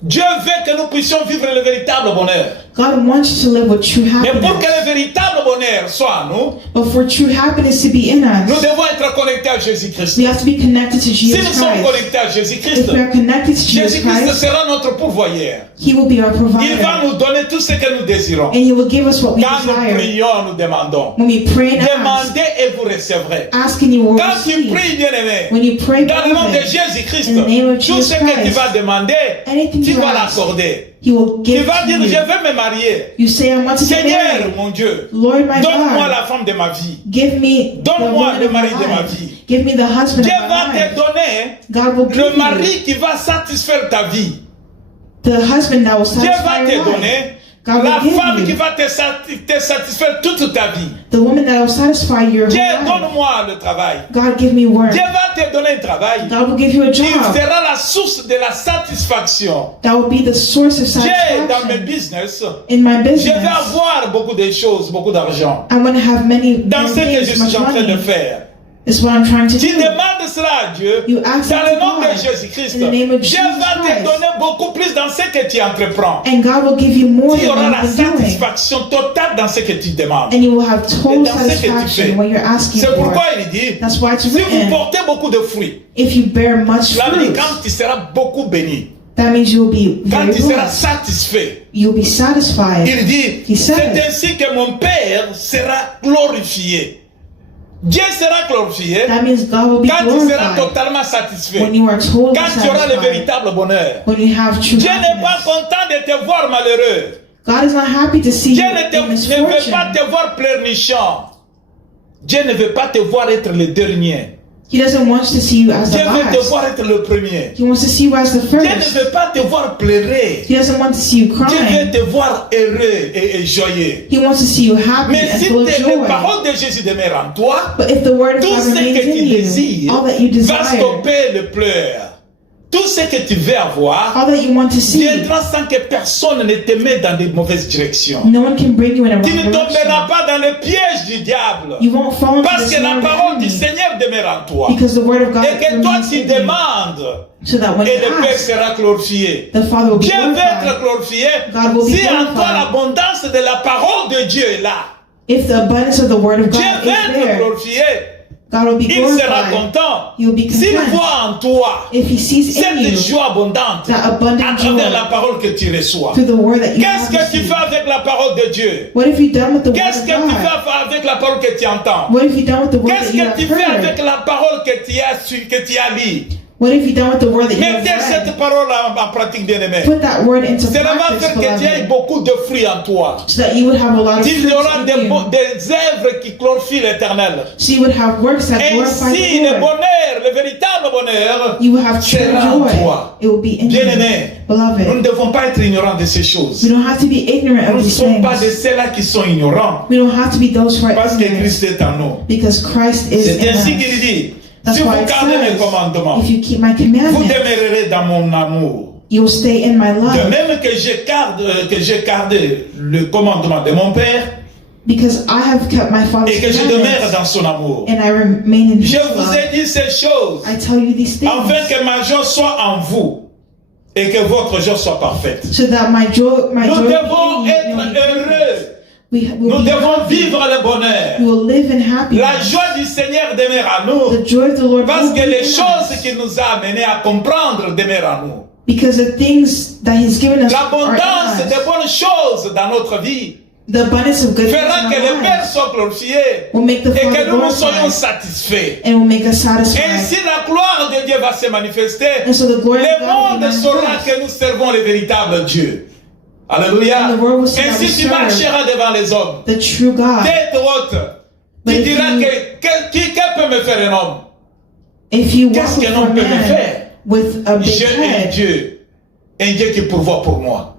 Dieu veut que nous puissions vivre le véritable bonheur. God wants you to live with true Mais pour que happiness. le véritable bonheur soit en nous, But for true happiness to be in nous us, devons être connectés à Jésus-Christ. we have to be connected to Si Jesus nous sommes Christ. connectés à If Jésus-Christ, we are connected to Jesus Jésus-Christ Christ, sera notre pourvoyeur. He will be our Il va provider. nous donner tout ce que nous désirons. And He will give us what we Quand nous desire. prions, nous demandons. When we pray and ask, Demandez et vous recevrez. ask and you will Quand tu receive. pries, bien-aimé, When you pray, dans le nom de beloved, Jésus-Christ, in the name of tout Jesus ce que tu Christ, vas demander, anything tu you vas ask, l'accorder. He will Tu give vas to dire, je you. veux me marier. You say, I want to get Seigneur, married. mon Dieu, Lord, my donne-moi God, la femme de ma vie. give me the Donne-moi woman le of my mari de ma life. vie. Give me the husband Dieu of va my te life. donner God will le give you mari qui va satisfaire ta vie. the husband that will Dieu satisfy va your te life. donner God la will give femme qui you va te satisfaire toute ta vie. the woman that will satisfy your Dieu, whole life. donne-moi le travail. God, give me work. Dieu va te donner un travail God will give you a qui job sera la source de la satisfaction. that will be the source of Dieu, dans mes satisfaction business, in my je business. vais avoir beaucoup de choses, beaucoup d'argent. I want to have many Dans ce que je things, much suis en train de money. faire. It's what I'm trying to Tu do. demandes cela à Dieu You ask dans it le to nom de God. Jésus-Christ. In the name of Dieu Jesus va te Christ. donner beaucoup plus dans ce que tu entreprends. And God will give you more Tu than auras la what you've been doing. satisfaction totale dans ce que tu demandes. And you will have total Dans ce que tu fais. satisfaction when you're asking C'est for pourquoi it. il dit, That's why it's si vous written, portez beaucoup de fruits, if you bear much cela veut dire fruit, quand tu seras beaucoup béni, that means you will be quand very tu seras blessed. satisfait, You'll be satisfied. il dit, He said c'est it. ainsi que mon Père sera glorifié. Dieu sera glorifié That means God will be quand tu seras glorified totalement satisfait. when you are totally Quand tu auras le satisfied. véritable bonheur. When you have true Dieu n'est pas happiness. content de te voir malheureux. God is not happy to see Dieu you ne, in ne veut misfortune. pas te voir pleurnichant. Dieu ne veut pas te voir être le dernier. He doesn't want to see you as Dieu the veut te last. voir être le premier. He wants to see you as the Dieu ne first. veut pas te voir pleurer. He doesn't want to see you Dieu crying. veut te voir heureux et joyeux. He wants to see you happy Mais and si full of les joy. paroles de Jésus demeurent en toi, But if the word of tout God ce remains que tu in you, désires all that you va desire, stopper le pleur. Tout ce que tu veux avoir all that you want to see, viendra sans que personne ne te mette dans des mauvaises directions. no one can bring you in a Tu wrong ne tomberas direction. pas dans le piège du diable. You won't fall into Parce the que snare la of the parole du enemy, Seigneur demeure en toi. because the word of God Et que toi remains tu in you, demandes so that when et you le Père ask, sera glorifié. the Father will be Dieu veut être glorified. glorifié God will be si en toi glorified. l'abondance de la parole de Dieu est là. If the abundance of the word of Dieu God veut is être there, glorifié. God will be Il sera glorified. content. He will be S'il content. voit en toi If he sees in cette you joie abondante that à abundant travers joy la parole que tu reçois. through the word that you Qu'est-ce have que tu received, fais avec la parole de Dieu? what have you done with the word Qu'est-ce of que tu God? fais avec la parole que tu entends? What have you done with the word Qu'est-ce that you que have tu fais avec heard? la parole que tu as lu? What have you done with the word that you have Mettez cette read? parole en pratique, bien-aimé. Put that word into Cela va practice, faire que tu aies beloved, beaucoup de fruits en toi. so that you would have a lot of Il y aura fruits in you. des œuvres qui glorifient l'Éternel. So you would have works that glorify Ainsi, the le Lord. bonheur, le véritable bonheur, You will have true sera en joy. toi. It will be in Bien-aimé, you. nous ne Beloved, devons pas être ignorants de ces choses. we don't have to be ignorant Nous of ne these sommes pas de things. ceux-là qui sont ignorants. We don't have to be those who are Parce que ignorant, Christ est en nous. because Christ is C'est in ainsi us. qu'il dit, That's si vous why it gardez mes says, commandements, if you keep my vous commandments, demeurerez dans mon amour. you will stay in my De love. même que j'ai gardé le commandement de mon Père Because I have kept my Father's et que je demeure commandments, dans son amour. and I remain in His Je vous love. ai dit ces choses I tell you these things, afin que ma joie soit en vous et que votre joie soit parfaite. so that my joy Nous will devons be être in you. heureux. We will Nous be devons happy. vivre le bonheur. We will live in happiness. La joie du Seigneur demeure en nous The joy of the Lord parce will que be les in choses us. qu'il nous a amenés à comprendre demeurent en nous. Because the things that He's given us are L'abondance in des us. bonnes choses dans notre vie The abundance of good things fera in que our le Père lives soit glorifié will make the et que Father nous nous soyons glorified satisfaits. and will make us satisfied. Ainsi la gloire de Dieu va se manifester. And so the glory of Le God will monde be saura manifest. que nous servons le véritable Dieu. Alléluia. And the world will see that Ainsi we tu serve marcheras devant les hommes. the true God. Tête haute. But Tu if diras you- que peut me faire un homme? If you walk Qu'est-ce with qu'un a homme peut me man faire? with a big Je ai un head, Dieu. Un Dieu qui pourvoit pour moi.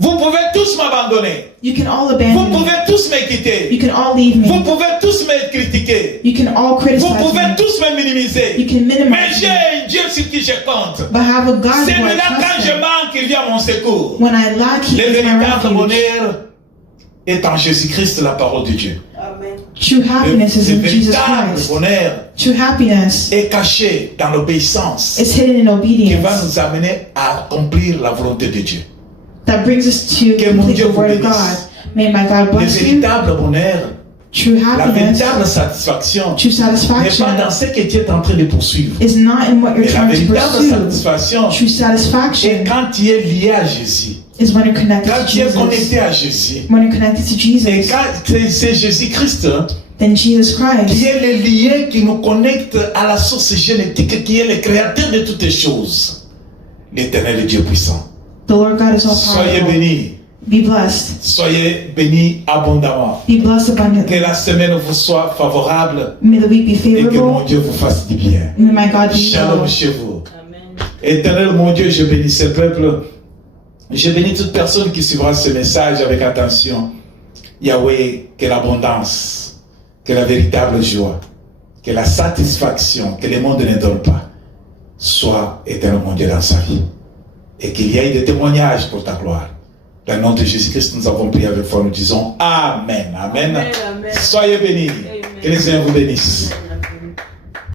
Vous pouvez tous m'abandonner. You can all Vous abandon me. pouvez tous me quitter. You can all leave Vous me. pouvez tous me critiquer. You can all Vous criticize pouvez me. tous me minimiser. You can Mais minimize j'ai me. un Dieu sur qui je compte. But I have a God C'est who I là quand trust je in. manque, il vient à mon secours. When I lack, He Le is my véritable refuge. bonheur est en Jésus-Christ, la parole de Dieu. True happiness is Le in Jesus véritable Christ. bonheur True happiness est caché dans l'obéissance is hidden in qui va obedience nous amener à accomplir la volonté de Dieu. that brings us to Que mon complete Dieu the vous Word of bénisse. God. May my God Le bless you. véritable bonheur, True la happiness, véritable satisfaction true n'est satisfaction pas dans ce que tu es en train de poursuivre. is not in what you're Mais la trying to véritable pursue. satisfaction True est satisfaction quand tu es lié à Jésus, is when you're connected quand to tu es Jesus. connecté à Jésus. When you're connected to Et Jesus, quand c'est Jésus-Christ then Jesus qui Christ est le lien qui nous connecte à la source génétique, qui est le créateur de toutes les choses. L'Éternel Dieu puissant. The Lord God is all Soyez powerful. bénis. Be blessed. Soyez bénis abondamment. Be blessed Que abundantly. la semaine vous soit favorable May the week be et que mon favorable. Dieu vous fasse du bien. May my God be Shalom well. chez vous. Éternel mon Dieu, je bénis ce peuple. Je bénis toute personne qui suivra ce message avec attention. Yahweh, que l'abondance, que la véritable joie, que la satisfaction que le monde ne donne pas soit éternel mon Dieu dans sa vie. Et qu'il y ait des témoignages pour ta gloire. Dans le nom de Jésus-Christ, nous avons prié avec foi. Nous disons Amen. Amen. Amen, amen. Soyez bénis. Amen. Que les Seigneur vous bénisse.